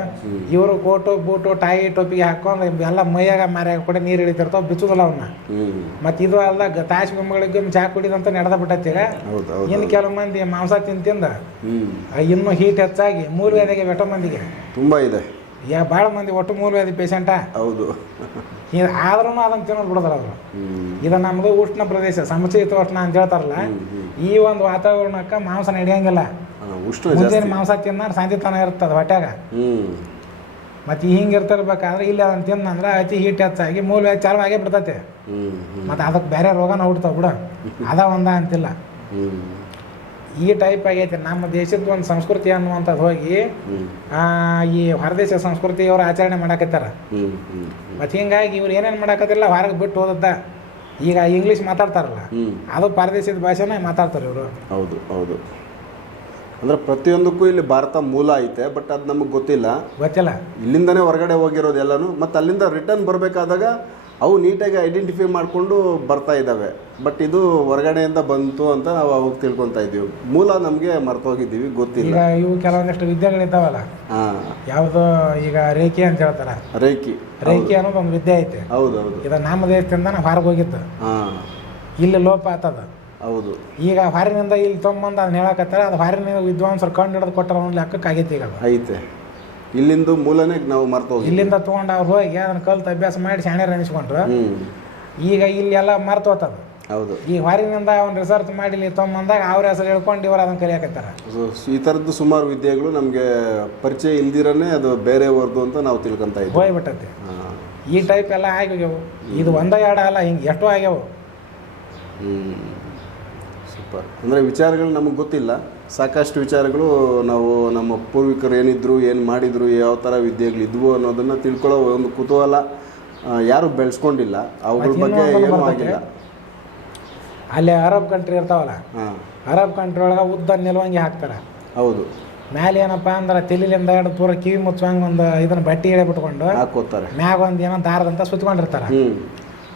ಇವರು ಕೋಟು ಬೂಟು ಟಾಯಿ ಟೋಪಿಗೆ ಹಾಕೊಂಡು ಎಲ್ಲ ಮೈಯಾಗ ಮಾರ್ಯಾಗ ಕೂಡ ನೀರು ಇಳಿತಿರ್ತಾವ ಬಿಚ್ಚುದಿಲ್ಲ ಅವನ್ನ ಮತ್ತೆ ಮತ್ತು ಇದು ಅಲ್ಲ ಗ- ತಾಸ್ ಗೊಂಬಗಳಿಗೆ ಚಾ ಕುಡಿದಂತ ನಡೆದ ಬಿಟ್ಟತ್ತೀಗ ಹೌದು ಹೌದು ಇನ್ನು ಕೆಲವು ಮಂದಿ ಮಾಂಸ ತಿಂತಿಂದ. ತಿಂದ ಹ್ಞೂ ಇನ್ನೂ ಹೀಟ್ ಹೆಚ್ಚಾಗಿ ಮೂರು ಮೂಲವ್ಯಾಧಿಗೆ ಬೆಟ್ಟ ಮಂದಿಗೆ. ತುಂಬ ಇದೆ. ಯಾ ಭಾಳ ಮಂದಿ ಒಟ್ಟು ಮೂಲವ್ಯಾಧಿ ಪೇಷಂಟ ಹೌದು. ಇದು ಆದ್ರೂ ಅದನ್ನು ತಿನ್ನೋದು ಬಿಡೋದ್ರ ಅವರು. ಇದು ನಮ್ಮದು ಉಷ್ಣ ಪ್ರದೇಶ ಸಮಶೀತೋಷ್ಣ ಅಂತ ಹೇಳ್ತಾರಲ್ಲ ಈ ಒಂದು ವಾತಾವರಣಕ್ಕೆ ಮಾಂಸ ನಡೆಯಂಗಿಲ್ಲ. ಉಷ್ಣ ಮುಂಜಾನೆ ಮಾಂಸ ತಿನ್ನ ಸಂಜಿತನ ಇರ್ತದೆ ಹೊಟ್ಯಾಗ. ಹೊಟ್ಟ್ಯಾಗ ಮತ್ತು ಹಿಂಗೆ ಇರ್ತಿರ್ಬೇಕಾದ್ರೆ ಇಲ್ಲಿ ಅದನ್ನು ತಿನ್ನಂದ್ರೆ ಅತಿ ಹೀಟ್ ಹೆಚ್ಚಾಗಿ ಮೂಲ ಚಾಲು ಆಗೇ ಬಿಡ್ತೈತೆ ಮತ್ತು ಅದಕ್ಕೆ ಬೇರೆ ರೋಗನ ಹುಡ್ತಾವ ಬಿಡ. ಅದ ಒಂದ ಅಂತಿಲ್ಲ. ಈ ಟೈಪ್ ಆಗೈತೆ. ನಮ್ಮ ದೇಶದ ಒಂದು ಸಂಸ್ಕೃತಿ ಅನ್ನುವಂಥದ್ದು ಹೋಗಿ ಆ, ಈ ಹೊರದೇಶ ಸಂಸ್ಕೃತಿ ಅವ್ರು ಆಚರಣೆ ಮಾಡಾಕತ್ತಾರ. ಮತ್ತು ಹಿಂಗಾಗಿ ಇವ್ರು ಏನೇನು ಮಾಡಾಕತ್ತಿಲ್ಲ ಹೊರಗೆ ಬಿಟ್ಟು ಹೋದದ್ದ. ಈಗ ಇಂಗ್ಲೀಷ್ ಮಾತಾಡ್ತಾರಲ್ಲ ಅದು ಪರದೇಶದ ಭಾಷೆನೇ ಮಾತಾಡ್ತಾರೆ ಇವರು. ಹೌದು ಹೌದು. ಅಂದ್ರೆ ಪ್ರತಿಯೊಂದಕ್ಕೂ ಇಲ್ಲಿ ಭಾರತ ಮೂಲ ಐತೆ ಬಟ್ ಅದು ನಮಗೆ ಗೊತ್ತಿಲ್ಲ. ಗೊತ್ತಿಲ್ಲ. ಇಲ್ಲಿಂದನೇ ಹೊರಗಡೆ ಹೋಗಿರೋದು ಎಲ್ಲನೂ ಮತ್ತು ಅಲ್ಲಿಂದ ರಿಟರ್ನ್ ಬರಬೇಕಾದಾಗ ಅವು ನೀಟಾಗಿ ಐಡೆಂಟಿಫೈ ಮಾಡಿಕೊಂಡು ಬರ್ತಾ ಇದ್ದಾವೆ. ಬಟ್ ಇದು ಹೊರಗಡೆಯಿಂದ ಬಂತು ಅಂತ ನಾವು ಅವಾಗ ತಿಳ್ಕೊತಾ ಇದ್ದೀವಿ. ಮೂಲ ನಮಗೆ ಮರ್ತೋಗಿದ್ದೀವಿ ಗೊತ್ತಿಲ್ಲ. ಈಗ ಇವು ಕೆಲವೊಂದಷ್ಟು ವಿದ್ಯೆಗಳಿದ್ದಾವಲ್ಲ ಯಾವುದು ಈಗ ರೇಖೆ ಅಂತ ಹೇಳ್ತಾರೆ? ರೇಖಿ. ರೇಖಿ ಅನ್ನೋದು ಒಂದು ವಿದ್ಯೆ ಐತೆ. ಹೌದು ಹೌದು ಇದು ನಮ್ಮ ದೇಶದಿಂದ ನಾವು ಹೊರಗೆ ಹೋಗಿತ್ತು. ಇಲ್ಲಿ ಲೋಪ ಆತದ. ಹೌದು. ಈಗ ಹೊರಗಿನಿಂದ ಇಲ್ಲಿ ತೊಗೊಂಬಂದು ಅದನ್ನ ಹೇಳಕತ್ತಾರ ಅದು ಹೊರಗಿನ ವಿದ್ವಾಂಸರು ಕಂಡು ಹಿಡಿದು ಕೊಟ್ಟರ ಒಂದು ಲೆಕ್ಕಕ್ಕೆ ಆಗೈತಿ ಈಗ. ಐತೆ. ಇಲ್ಲಿಂದು ಮೂಲನೇ ನಾವು ಮರ್ತೋಗಿ ಇಲ್ಲಿಂದ ತೊಗೊಂಡು ಅವ್ರು ಹೋಗಿ ಅದನ್ನ ಕಲ್ತು ಅಭ್ಯಾಸ ಮಾಡಿ ಶಾಣ್ಯರು ಅನಿಸ್ಕೊಂಡ್ರು. ಈಗ ಇಲ್ಲಿ ಎಲ್ಲ ಮರ್ತು ಹೋತದ. ಹೌದು. ಈ ಹೊರಗಿನಿಂದ ಅವ್ನು ರಿಸರ್ಚ್ ಮಾಡಿ ಇಲ್ಲಿ ತೊಗೊಂಬಂದಾಗ ಅವ್ರ ಹೆಸರು ಹೇಳ್ಕೊಂಡು ಇವ್ರು ಅದನ್ನ ಕಲಿಯಾಕತ್ತಾರ. ಈ ಥರದ್ದು ಸುಮಾರು ವಿದ್ಯೆಗಳು ನಮಗೆ ಪರಿಚಯ ಇಲ್ದಿರನೇ ಅದು ಬೇರೆಯವ್ರದ್ದು ಅಂತ ನಾವು ತಿಳ್ಕೊಂತ ಇದ್ದೀವಿ ಹೋಗ್ಬಿಟ್ಟೈತಿ ಈ ಟೈಪ್ ಎಲ್ಲ ಹೋಗ್ಯಾವು. ಇದು ಒಂದ ಎರಡು ಅಲ್ಲ ಹಿಂಗೆ ಎಷ್ಟೋ ಆಗ್ಯಾವು. ಹ್ಞೂ ಸೂಪರ್. ಅಂದರೆ ವಿಚಾರಗಳು ನಮಗೆ ಗೊತ್ತಿಲ್ಲ. ಸಾಕಷ್ಟು ವಿಚಾರಗಳು ನಾವು ನಮ್ಮ ಪೂರ್ವಿಕರು ಏನಿದ್ರು ಏನು ಮಾಡಿದ್ರು ಯಾವ ಥರ ವಿದ್ಯೆಗಳಿದ್ವು ಅನ್ನೋದನ್ನು ತಿಳ್ಕೊಳ್ಳೋ ಒಂದು ಕುತೂಹಲ ಯಾರು ಬೆಳೆಸ್ಕೊಂಡಿಲ್ಲ. ಅವುಗಳ ಬಗ್ಗೆ ಏನೂ ಆಗಿಲ್ಲ. ಅಲ್ಲಿ ಅರಬ್ ಕಂಟ್ರಿ ಇರ್ತಾವಲ್ಲ? ಹಾಂ. ಅರಬ್ ಕಂಟ್ರಿ ಒಳಗೆ ಉದ್ದ ನಿಲ್ವಂಗಿ ಹಾಕ್ತಾರೆ. ಹೌದು. ಮ್ಯಾಲೆ ಏನಪ್ಪ ಅಂದ್ರೆ ತಲೆಲಿಂದ ಹಿಡಿದು ಪೂರ ಕಿವಿ ಮುಚ್ಚುವಂಗೆ ಒಂದು ಇದನ್ನ ಬಟ್ಟೆ ಎಳೆ ಬಿಟ್ಕೊಂಡು ಹಾಕೋತಾರೆ ಮ್ಯಾಗ ಒಂದು ಏನೋ ದಾರದಂತ ಸುತ್ಕೊಂಡಿರ್ತಾರೆ.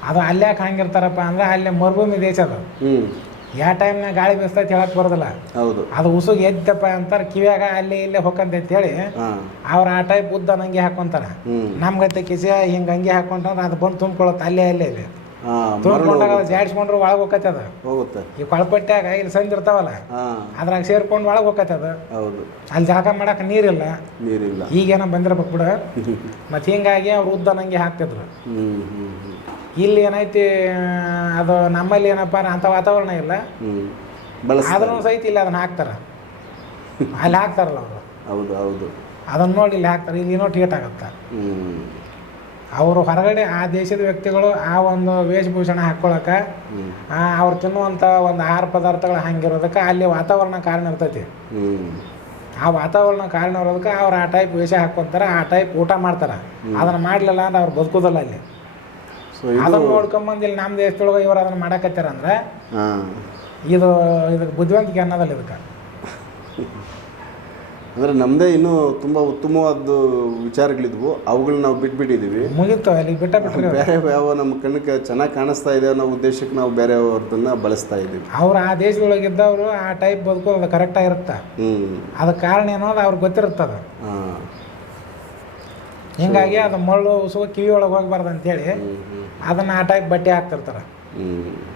ಅದು ಅಲ್ಲೇ ಹಂಗಿರ್ತಾರಪ್ಪ ಅಂದ್ರೆ ಅಲ್ಲಿ ಮರುಭೂಮಿ ದೇಶ ಅದು. ಯಾವ ಟೈಮ್ನಾಗ ಗಾಳಿ ಬೀಸ್ತೈತೆ ಹೇಳಕ್ ಬರೋದಿಲ್ಲ. ಹೌದು. ಅದು ಉಸುಗ್ ಎದ್ದಪ್ಪ ಅಂತಾರೆ ಕಿವ್ಯಾಗ ಅಲ್ಲಿ ಇಲ್ಲೇ ಹೊಕ್ಕಂತ ಹೇಳಿ ಅವ್ರ ಆ ಟೈಪ್ ಉದ್ದ ನಂಗೆ ಹಾಕೊಂತಾರ. ನಮ್ಗತ್ತೆ ಕಿಸೆ ಹಿಂಗೆ ಹಂಗೆ ಹಾಕೊಂಡ್ರೆ ಅದು ಬಂದು ತುಂಬ್ಕೊಳತ್ತೆ ಅಲ್ಲೇ ಅಲ್ಲೇ ಇಲ್ಲಿ ತುಂಬಿಕೊಂಡಾಗ ಅದು ಜಾಡಿಸ್ಕೊಂಡ್ರೆ ಒಳಗೆ ಹೋಗತ್ತೆ ಅದು. ಹೋಗುತ್ತೆ. ಈ ಕೊಳಪಟ್ಟ್ಯಾಗ ಇಲ್ಲಿ ಸಂಜೆ ಇರ್ತಾವಲ್ಲ ಅದ್ರಾಗ ಸೇರ್ಕೊಂಡು ಒಳಗೆ ಹೋಗತ್ತೆ ಅದು. ಹೌದು. ಅಲ್ಲಿ ಜಳಕ ಮಾಡಕ್ಕೆ ನೀರಿಲ್ಲ. ನೀರಿಲ್ಲ. ಈಗೇನೋ ಬಂದಿರ್ಬೇಕು ಬಿಡ. [laughs] ಮತ್ತು ಹಿಂಗಾಗಿ ಅವ್ರು ಉದ್ದ ನಂಗೆ ಹಾಕ್ತಿದ್ರು. ಇಲ್ಲಿ ಏನೈತಿ ಅದು ನಮ್ಮಲ್ಲಿ ಏನಪ್ಪ ಅಂತ ಅಂಥ ವಾತಾವರಣ ಇಲ್ಲ. ಆದ್ರೂ ಸಹಿತ ಇಲ್ಲಿ ಅದನ್ನ ಹಾಕ್ತಾರ. ಅಲ್ಲಿ ಹಾಕ್ತಾರಲ್ಲ ಅವರು. ಹೌದು ಹೌದು. ಅದನ್ನ ನೋಡಿ ಇಲ್ಲಿ ಹಾಕ್ತಾರೆ. ಇಲ್ಲಿ ಏನೋ ಟೇಟ್ ಆಗುತ್ತೆ? ಅವರು ಹೊರಗಡೆ ಆ ದೇಶದ ವ್ಯಕ್ತಿಗಳು ಆ ಒಂದು ವೇಷಭೂಷಣ ಹಾಕ್ಕೊಳಕ್ಕೆ ಅವ್ರು ತಿನ್ನುವಂಥ ಒಂದು ಆಹಾರ ಪದಾರ್ಥಗಳು ಹಂಗಿರೋದಕ್ಕೆ ಅಲ್ಲಿ ವಾತಾವರಣ ಕಾರಣ ಇರ್ತೈತಿ. ಆ ವಾತಾವರಣ ಕಾರಣ ಇರೋದಕ್ಕೆ ಅವ್ರು ಆ ಟೈಪ್ ವೇಷ ಹಾಕ್ಕೊಂತಾರೆ ಆ ಟೈಪ್ ಊಟ ಮಾಡ್ತಾರೆ. ಅದನ್ನು ಮಾಡಲಿಲ್ಲ ಅಂದ್ರೆ ಅವ್ರು ಬದುಕೋದಿಲ್ಲ ಅಲ್ಲಿ. ಅದನ್ನು ನೋಡ್ಕೊಂಬಂದು ಇಲ್ಲಿ ನಮ್ಮ ದೇಶದೊಳಗೆ ಇವ್ರು ಅದನ್ನ ಮಾಡಾಕತ್ತಾರ ಅಂದ್ರೆ ಇದು ಇದಕ್ಕೆ ಬುದ್ಧಿವಂತಿಕೆ ಅನ್ನೋದಲ್ಲ ಇದಕ್ಕೆ. ಅಂದ್ರೆ ನಮ್ಮದೇ ಇನ್ನೂ ತುಂಬ ಉತ್ತಮವಾದ ವಿಚಾರಗಳಿದ್ವು. ಅವುಗಳನ್ನ ನಾವು ಬಿಟ್ಬಿಟ್ಟಿದ್ದೀವಿ ಮುಗೀತು ಅಲ್ಲಿ ಬಿಟ್ಟ ಬಿಟ್ರೆ ಬೇರೆ ಯಾವ ನಮ್ಮ ಕಣ್ಣಕ್ಕೆ ಚೆನ್ನಾಗಿ ಕಾಣಿಸ್ತಾ ಇದೆ ಅನ್ನೋ ಉದ್ದೇಶಕ್ಕೆ ನಾವು ಬೇರೆ ಅವ್ರದನ್ನ ಬಳಸ್ತಾ ಇದ್ದೀವಿ ಅವ್ರು ಆ ದೇಶದೊಳಗಿದ್ದವರು ಆ ಟೈಪ್ ಬದುಕೋದು ಕರೆಕ್ಟಾಗಿರುತ್ತೆ ಹ್ಞೂ ಅದಕ್ಕೆ ಕಾರಣ ಏನೋದು ಅವ್ರಿಗೆ ಗೊತ್ತಿರುತ್ತದ ಹಾಂ. ಹಿಂಗಾಗಿ ಅದು ಮಳ್ಳು ಉಸುಗ ಕಿವಿ ಒಳಗೆ ಹೋಗ್ಬಾರ್ದು ಅಂತೇಳಿ ಅದನ್ನು ಆ ಟೈಪ್ ಬಟ್ಟೆ ಹಾಕ್ತಿರ್ತಾರೆ.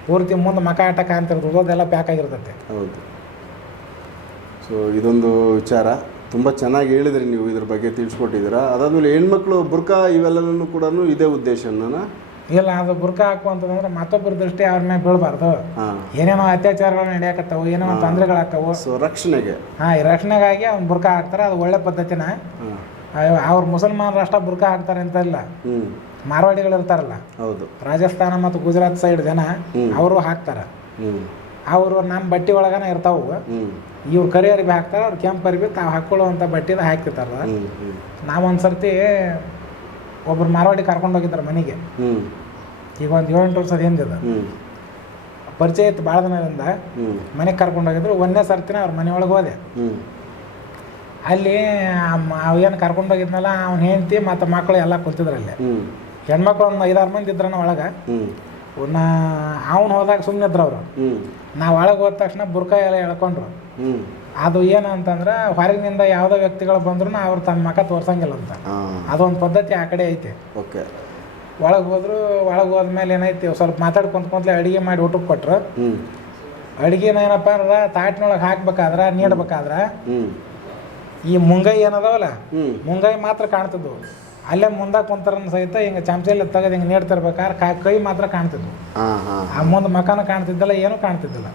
ಪೂರ್ತಿ ಮುಂದೆ ಮಕ ಆಟ ಕಾಣ್ತಿರ್ತದೆ ಅದೆಲ್ಲ ಪ್ಯಾಕ್ ಆಗಿರ್ತೈತೆ. ಹೌದು. ಸೊ ಇದೊಂದು ವಿಚಾರ. ತುಂಬ ಚೆನ್ನಾಗಿ ಹೇಳಿದ್ರಿ ನೀವು ಇದ್ರ ಬಗ್ಗೆ ತಿಳಿಸ್ಕೊಟ್ಟಿದ್ದೀರಾ. ಅದಾದಮೇಲೆ ಹೆಣ್ಮಕ್ಳು ಬುರ್ಕಾ ಇವೆಲ್ಲನೂ ಕೂಡ ಇದೇ ಉದ್ದೇಶನ ಇಲ್ಲ ಅದು ಬುರ್ಕ ಹಾಕುವಂತಂದ್ರೆ ಮತ್ತೊಬ್ಬರ ದೃಷ್ಟಿ ಅವ್ರ ಮೇಲೆ ಬೀಳಬಾರ್ದು. ಏನೇನೋ ಅತ್ಯಾಚಾರಗಳು ನಡೆಯಕತ್ತಾವು ಏನೇನೋ ತೊಂದರೆಗಳಾಗ್ತಾವು ಸೊ ರಕ್ಷಣೆಗೆ. ಹಾಂ ಈ ರಕ್ಷಣೆಗಾಗಿ ಅವ್ನು ಬುರ್ಕಾ ಹಾಕ್ತಾರೆ ಅದು ಒಳ್ಳೆ ಪದ್ಧತಿನ? ಅವ್ರ ಮುಸಲ್ಮಾನರು ಅಷ್ಟ ಬುರ್ಕ ಹಾಕ್ತಾರೆ ಅಂತ ಇಲ್ಲ. ಮಾರ್ವಾಡಿಗಳು ಇರ್ತಾರಲ್ಲ ಹೌದು. ರಾಜಸ್ಥಾನ ಮತ್ತು ಗುಜರಾತ್ ಸೈಡ್ ಜನ ಅವರು ಹಾಕ್ತಾರ. ಅವರು ನಮ್ಮ ಬಟ್ಟೆ ಒಳಗನ ಇರ್ತಾವು. ಇವ್ರು ಕರಿ ಅರಿಬಿ ಹಾಕ್ತಾರ ಅವ್ರು ಕೆಂಪು ಅರಿಬಿ ತಾವು ಹಾಕೊಳ್ಳುವಂಥ ಬಟ್ಟೆದ ನಾವು ಒಂದು ಸರ್ತಿ ಒಬ್ರು ಮಾರ್ವಾಡಿ ಕರ್ಕೊಂಡು ಹೋಗಿದ್ದಾರೆ ಮನೆಗೆ. ಈಗ ಒಂದು ಏಳೆಂಟು ವರ್ಷದ ಹಿಂದಿದೆ ಪರಿಚಯ ಇತ್ತು ಭಾಳ ದಿನದಿಂದ. ಮನೆಗೆ ಕರ್ಕೊಂಡು ಹೋಗಿದ್ರು. ಒಂದನೇ ಸರ್ತಿನ ಅವ್ರ ಮನೆಯೊಳಗೆ ಹೋದೆ. ಅಲ್ಲಿ ಅವೇನು ಕರ್ಕೊಂಡು ಹೋಗಿದ್ನಲ್ಲ ಅವ್ನ ಹೆಂಡತಿ ಮತ್ತು ಮಕ್ಕಳು ಎಲ್ಲ ಅಲ್ಲಿ. ಹೆಣ್ಮಕ್ಳು ಒಂದು ಐದಾರು ಮಂದಿ ಇದ್ರನ ಒಳಗೆ ನಾ ಅವ್ನು ಹೋದಾಗ ಸುಮ್ಮನೆ ಇದ್ರು ಅವರು. ನಾವು ಒಳಗೆ ಹೋದ ತಕ್ಷಣ ಬುರ್ಕ ಎಲ್ಲ ಎಳ್ಕೊಂಡ್ರು. ಅದು ಅದು ಅಂತಂದ್ರೆ ಹೊರಗಿನಿಂದ ಯಾವುದೋ ವ್ಯಕ್ತಿಗಳು ಬಂದ್ರು ಅವ್ರು ತನ್ನ ಮಕ ತೋರ್ಸಂಗಿಲ್ಲ ಅಂತ. ಅದೊಂದು ಪದ್ಧತಿ ಆ ಕಡೆ ಐತೆ. ಓಕೆ. ಒಳಗೆ ಹೋದ್ರು ಒಳಗೆ ಹೋದ್ಮೇಲೆ ಏನೈತಿ ಸ್ವಲ್ಪ ಮಾತಾಡ್ಕೊಂತ ಕುಂತ್ಲೆ ಅಡುಗೆ ಮಾಡಿ ಊಟಕ್ಕೆ ಕೊಟ್ರು. ಅಡುಗೆನ ಏನಪ್ಪ ಅಂದ್ರೆ ತಾಟಿನೊಳಗೆ ಹಾಕ್ಬೇಕಾದ್ರೆ ನೀಡ್ಬೇಕಾದ್ರೆ ಈ ಮುಂಗೈ ಏನದವಲ್ಲ? ಮುಂಗೈ ಮಾತ್ರ ಕಾಣ್ತಿದ್ವು. ಅಲ್ಲೇ ಮುಂದೆ ಕುಂತಾರನ್ನ ಸಹಿತ ಹಿಂಗೆ ಚಮಚಲ್ಲಿ ತೆಗೆದು ಹಿಂಗೆ ನೀಡ್ತಿರ್ಬೇಕಾದ್ರೆ ಕಾ ಕೈ ಮಾತ್ರ ಕಾಣ್ತಿದ್ವು. ಆ ಮುಂದೆ ಮಕಾನ ಕಾಣ್ತಿದ್ದಿಲ್ಲ ಏನೂ ಕಾಣ್ತಿದ್ದಿಲ್ಲ.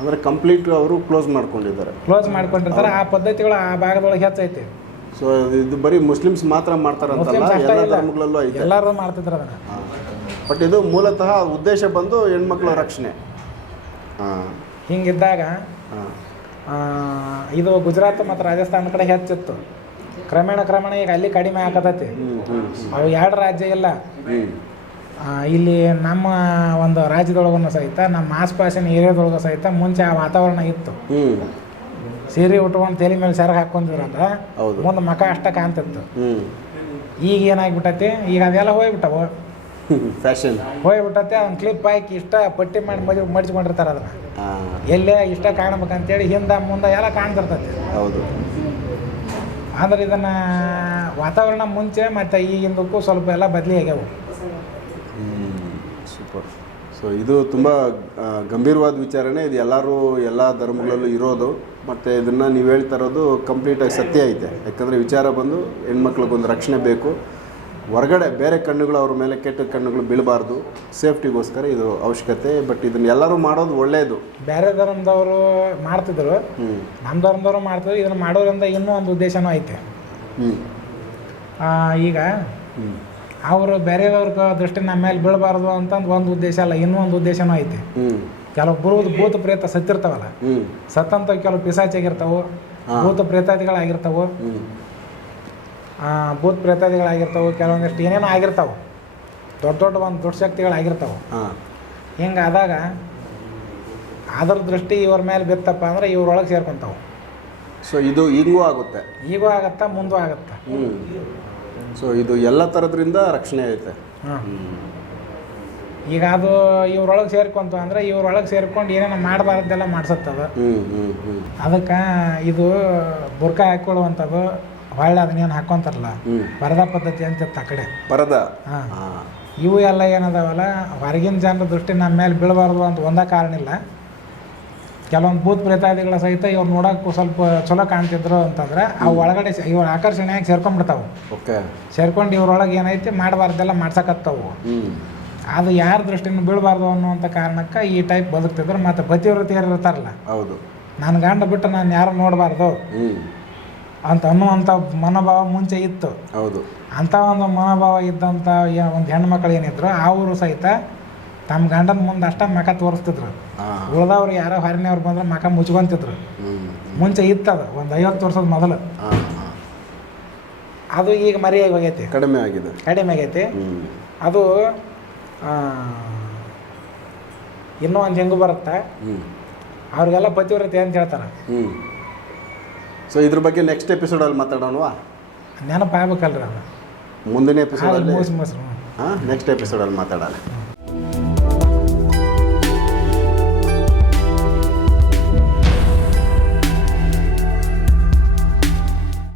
ಅಂದರೆ ಕಂಪ್ಲೀಟ್ ಅವರು ಕ್ಲೋಸ್ ಮಾಡ್ಕೊಂಡಿದ್ದಾರೆ. ಕ್ಲೋಸ್ ಮಾಡ್ಕೊಂಡಿರ್ತಾರೆ. ಆ ಪದ್ಧತಿಗಳು ಆ ಭಾಗದೊಳಗೆ ಹೆಚ್ಚೈತಿ. ಸೊ ಇದು ಬರೀ ಮುಸ್ಲಿಮ್ಸ್ ಮಾತ್ರ ಮುಸ್ಲಿಮ್ಸ್ ಎಲ್ಲ ಧರ್ಮಗಳಲ್ಲೂ ಐತೆ. ಎಲ್ಲರೂ ಮಾಡ್ತಿದ್ರು ಅದನ್ನ. ಬಟ್ ಇದು ಮೂಲತಃ ಉದ್ದೇಶ ಬಂದು ಹೆಣ್ಮಕ್ಳ ರಕ್ಷಣೆ. ಹಾಂ. ಹಿಂಗಿದ್ದಾಗ ಇದು ಗುಜರಾತ್ ಮತ್ತು ರಾಜಸ್ಥಾನ ಕಡೆ ಹೆಚ್ಚಿತ್ತು. ಕ್ರಮೇಣ ಕ್ರಮೇಣ ಈಗ ಅಲ್ಲಿ ಕಡಿಮೆ ಹ್ಞೂ ಅವು ಎರಡು ರಾಜ್ಯ ಇಲ್ಲ. ಇಲ್ಲಿ ನಮ್ಮ ಒಂದು ರಾಜ್ಯದೊಳಗೂ ಸಹಿತ ನಮ್ಮ ಆಸ್ಪಾಸಿನ ಏರಿಯಾದೊಳಗೂ ಸಹಿತ ಮುಂಚೆ ಆ ವಾತಾವರಣ ಇತ್ತು. ಸೀರೆ ಉಟ್ಕೊಂಡು ತಲೆ ಮೇಲೆ ಸೆರ ಹಾಕೊಂಡಿದ್ರಂದ್ರೆ ಹೌದು. ಮುಂದೆ ಮಕ ಅಷ್ಟ ಕಾಣ್ತಿತ್ತು. ಈಗ ಏನಾಗ್ಬಿಟ್ಟತಿ ಈಗ ಅದೆಲ್ಲ ಹೋಗ್ಬಿಟ್ಟವು. ಫ್ಯಾಷನ್ [laughs] ಹೋಗ್ಬಿಟ್ಟತಿ ಅದನ್ನ ಕ್ಲಿಪ್ ಹಾಕಿ ಇಷ್ಟ ಪಟ್ಟಿ ಮಾಡಿ ಮಡಿ ಮಡಿಸ್ಕೊಂಡಿರ್ತಾರೆ ಅದನ್ನ. ಎಲ್ಲೇ ಇಷ್ಟ ಕಾಣ್ಬೇಕಂತೇಳಿ ಹಿಂದೆ ಮುಂದೆ ಎಲ್ಲ ಕಾಣ್ತಿರ್ತೈತಿ. ಹೌದು. ಅಂದ್ರೆ ಇದನ್ನ ವಾತಾವರಣ ಮುಂಚೆ ಮತ್ತು ಈಗಿಂದಕ್ಕೂ ಸ್ವಲ್ಪ ಎಲ್ಲ ಬದಲಿ ಆಗ್ಯಾವು. ಸೂಪರ್ ಸೊ ಇದು ತುಂಬ ಗಂಭೀರವಾದ ವಿಚಾರನೇ. ಇದು ಎಲ್ಲರೂ ಎಲ್ಲ ಧರ್ಮಗಳಲ್ಲೂ ಇರೋದು. ಮತ್ತು ಇದನ್ನು ನೀವು ಹೇಳ್ತಾ ಇರೋದು ಕಂಪ್ಲೀಟಾಗಿ ಸತ್ಯ ಐತೆ. ಯಾಕಂದರೆ ವಿಚಾರ ಬಂದು ಹೆಣ್ಮಕ್ಳಿಗೊಂದು ರಕ್ಷಣೆ ಬೇಕು. ಹೊರಗಡೆ ಬೇರೆ ಕಣ್ಣುಗಳು ಅವ್ರ ಮೇಲೆ ಕೆಟ್ಟ ಕಣ್ಣುಗಳು ಬೀಳಬಾರ್ದು. ಸೇಫ್ಟಿಗೋಸ್ಕರ ಇದು ಅವಶ್ಯಕತೆ ಬಟ್ ಇದನ್ನ ಎಲ್ಲರೂ ಮಾಡೋದು ಒಳ್ಳೆಯದು ಬೇರೆ ಧರ್ಮದವರು ಮಾಡ್ತಿದ್ರು. ನಮ್ಮ ಧರ್ಮದವರು ಮಾಡ್ತಿದ್ರು ಇದನ್ನ ಮಾಡೋದ್ರಿಂದ ಇನ್ನೂ ಒಂದು ಉದ್ದೇಶನೂ ಐತೆ. ಈಗ ಅವರು ಬೇರೆಯವ್ರ ದೃಷ್ಟಿ ನಮ್ಮ ಮೇಲೆ ಬೀಳಬಾರ್ದು ಅಂತಂದು ಒಂದು ಉದ್ದೇಶ ಅಲ್ಲ ಇನ್ನೂ ಒಂದು ಉದ್ದೇಶನೂ ಐತೆ. ಕೆಲವು ಕೆಲವೊಬ್ಬರು ಭೂತ ಪ್ರೇತ ಸತ್ತಿರ್ತಾವಲ್ಲ. ಸತ್ತಂತ ಕೆಲವು ಪಿಸಾಚಿಯಾಗಿರ್ತಾವು ಹಾ. ಭೂತ ಪ್ರೇತಾದಿಗಳಾಗಿರ್ತಾವೆ. ಭೂತ ಪ್ರೇತಾದಿಗಳಾಗಿರ್ತಾವೆ ಕೆಲವೊಂದಿಷ್ಟು ಏನೇನೋ ಆಗಿರ್ತಾವೆ. ದೊಡ್ಡ ದೊಡ್ಡ ಒಂದು ದೊಡ್ಡ ಶಕ್ತಿಗಳಾಗಿರ್ತಾವೆ. ಹಿಂಗೆ ಆದಾಗ ಅದ್ರ ದೃಷ್ಟಿ ಇವ್ರ ಮೇಲೆ ಬಿತ್ತಪ್ಪ ಅಂದ್ರೆ ಇವ್ರೊಳಗೆ ಸೇರ್ಕೊತಾವೆ. ಸೊ ಇದು ಈಗೂ ಆಗುತ್ತೆ. ಈಗೂ ಆಗತ್ತಾ ಮುಂದೂ ಆಗತ್ತಾ? ಸೊ ಇದು ಎಲ್ಲ ಥರದ್ರಿಂದ ರಕ್ಷಣೆ ಐತೆ. ಹಾಂ. ಈಗ ಅದು ಇವ್ರೊಳಗೆ ಸೇರ್ಕೊಂತು ಅಂದ್ರೆ ಇವ್ರೊಳಗೆ ಸೇರ್ಕೊಂಡು ಏನೇನು ಮಾಡಬಾರ್ದೆಲ್ಲ ಮಾಡ್ಸತ್ತದ. ಅದಕ್ಕೆ ಇದು ಬುರ್ಕ ಹಾಕ್ಕೊಳ್ಳುವಂಥದ್ದು ಹೊಳ್ಳೆ ಅದನ್ನೇನು ಹಾಕ್ಕೊಂತಾರಲ್ಲ ಪರದ ಪದ್ಧತಿ ಅಂತ ಕಡೆ. ಪರದ? ಹಾಂ. ಇವು ಎಲ್ಲ ಏನದಾವಲ್ಲ ಹೊರಗಿನ ಜನರ ದೃಷ್ಟಿ ನಮ್ಮ ಮೇಲೆ ಬೀಳಬಾರ್ದು ಅಂತ ಒಂದೇ ಕಾರಣ ಇಲ್ಲ. ಕೆಲವೊಂದು ಭೂತ್ ಪ್ರೇತಾದಿಗಳ ಸಹಿತ ಇವ್ರು ನೋಡೋಕೆ ಸ್ವಲ್ಪ ಚಲೋ ಕಾಣ್ತಿದ್ರು ಅಂತಂದ್ರೆ ಅವು ಒಳಗಡೆ ಇವ್ರ ಆಕರ್ಷಣೆಯಾಗಿ ಸೇರ್ಕೊಂಡ್ಬಿಡ್ತಾವೆ ಓಕೆ. ಸೇರ್ಕೊಂಡು ಇವ್ರೊಳಗೆ ಏನೈತಿ ಮಾಡಬಾರ್ದೆಲ್ಲ ಮಾಡ್ಸಕತ್ತವು. ಅದು ಯಾರ ದೃಷ್ಟಿನ ಬೀಳಬಾರ್ದು ಅನ್ನುವಂಥ ಕಾರಣಕ್ಕೆ ಈ ಟೈಪ್ ಬದುಕ್ತಿದ್ರು. ಮತ್ತು ಪತಿವ್ರತಿಯರು ಇರ್ತಾರಲ್ಲ? ಹೌದು. ನಾನು ಗಂಡ ಬಿಟ್ಟು ನಾನು ಯಾರು ನೋಡಬಾರ್ದು? ಅಂತ ಅನ್ನುವಂಥ ಮನೋಭಾವ ಮುಂಚೆ ಇತ್ತು. ಹೌದು. ಅಂಥ ಒಂದು ಮನೋಭಾವ ಇದ್ದಂಥ ಒಂದು ಹೆಣ್ಮಕ್ಳು ಏನಿದ್ರು ಅವರು ಸಹಿತ ತಮ್ಮ ಗಂಡನ ಮುಂದೆ ಅಷ್ಟ ಮಕ ತೋರಿಸ್ತಿದ್ರು. ಉಳಿದವ್ರು ಯಾರೋ ಹರಿನವ್ರು ಬಂದ್ರೆ ಮಕ ಮುಚ್ಕೊಂತಿದ್ರು. ಮುಂಚೆ ಇತ್ತದು ಒಂದು ಐವತ್ತು ವರ್ಷದ ಮೊದಲು. ಅದು ಈಗ ಮರೆಯಾಗಿ ಹೋಗೈತಿ. ಕಡಿಮೆ ಆಗಿದೆ. ಕಡಿಮೆ ಆಗೈತಿ. ಅದು ಇನ್ನೂ ಒಂದು ಹೆಂಗು ಬರುತ್ತೆ? ಅವ್ರಿಗೆಲ್ಲ ಪತಿವ್ರತೆ ಅಂತ ಹೇಳ್ತಾರೆ. ಸೊ ಇದ್ರ ಬಗ್ಗೆ ನೆಕ್ಸ್ಟ್ ಎಪಿಸೋಡಲ್ಲಿ ಮಾತಾಡೋಣವಾ? ನೆನಪಾಗಬೇಕಲ್ರಿ ಮುಂದಿನ ಎಪಿಸೋಡಲ್ಲಿ ಅಲ್ಲಿ ನೆಕ್ಸ್ಟ್ ನೆಕ್ಸ್ಟ್ ಎಪಿಸೋಡಲ್ಲಿ ಮಾತಾಡೋಣ.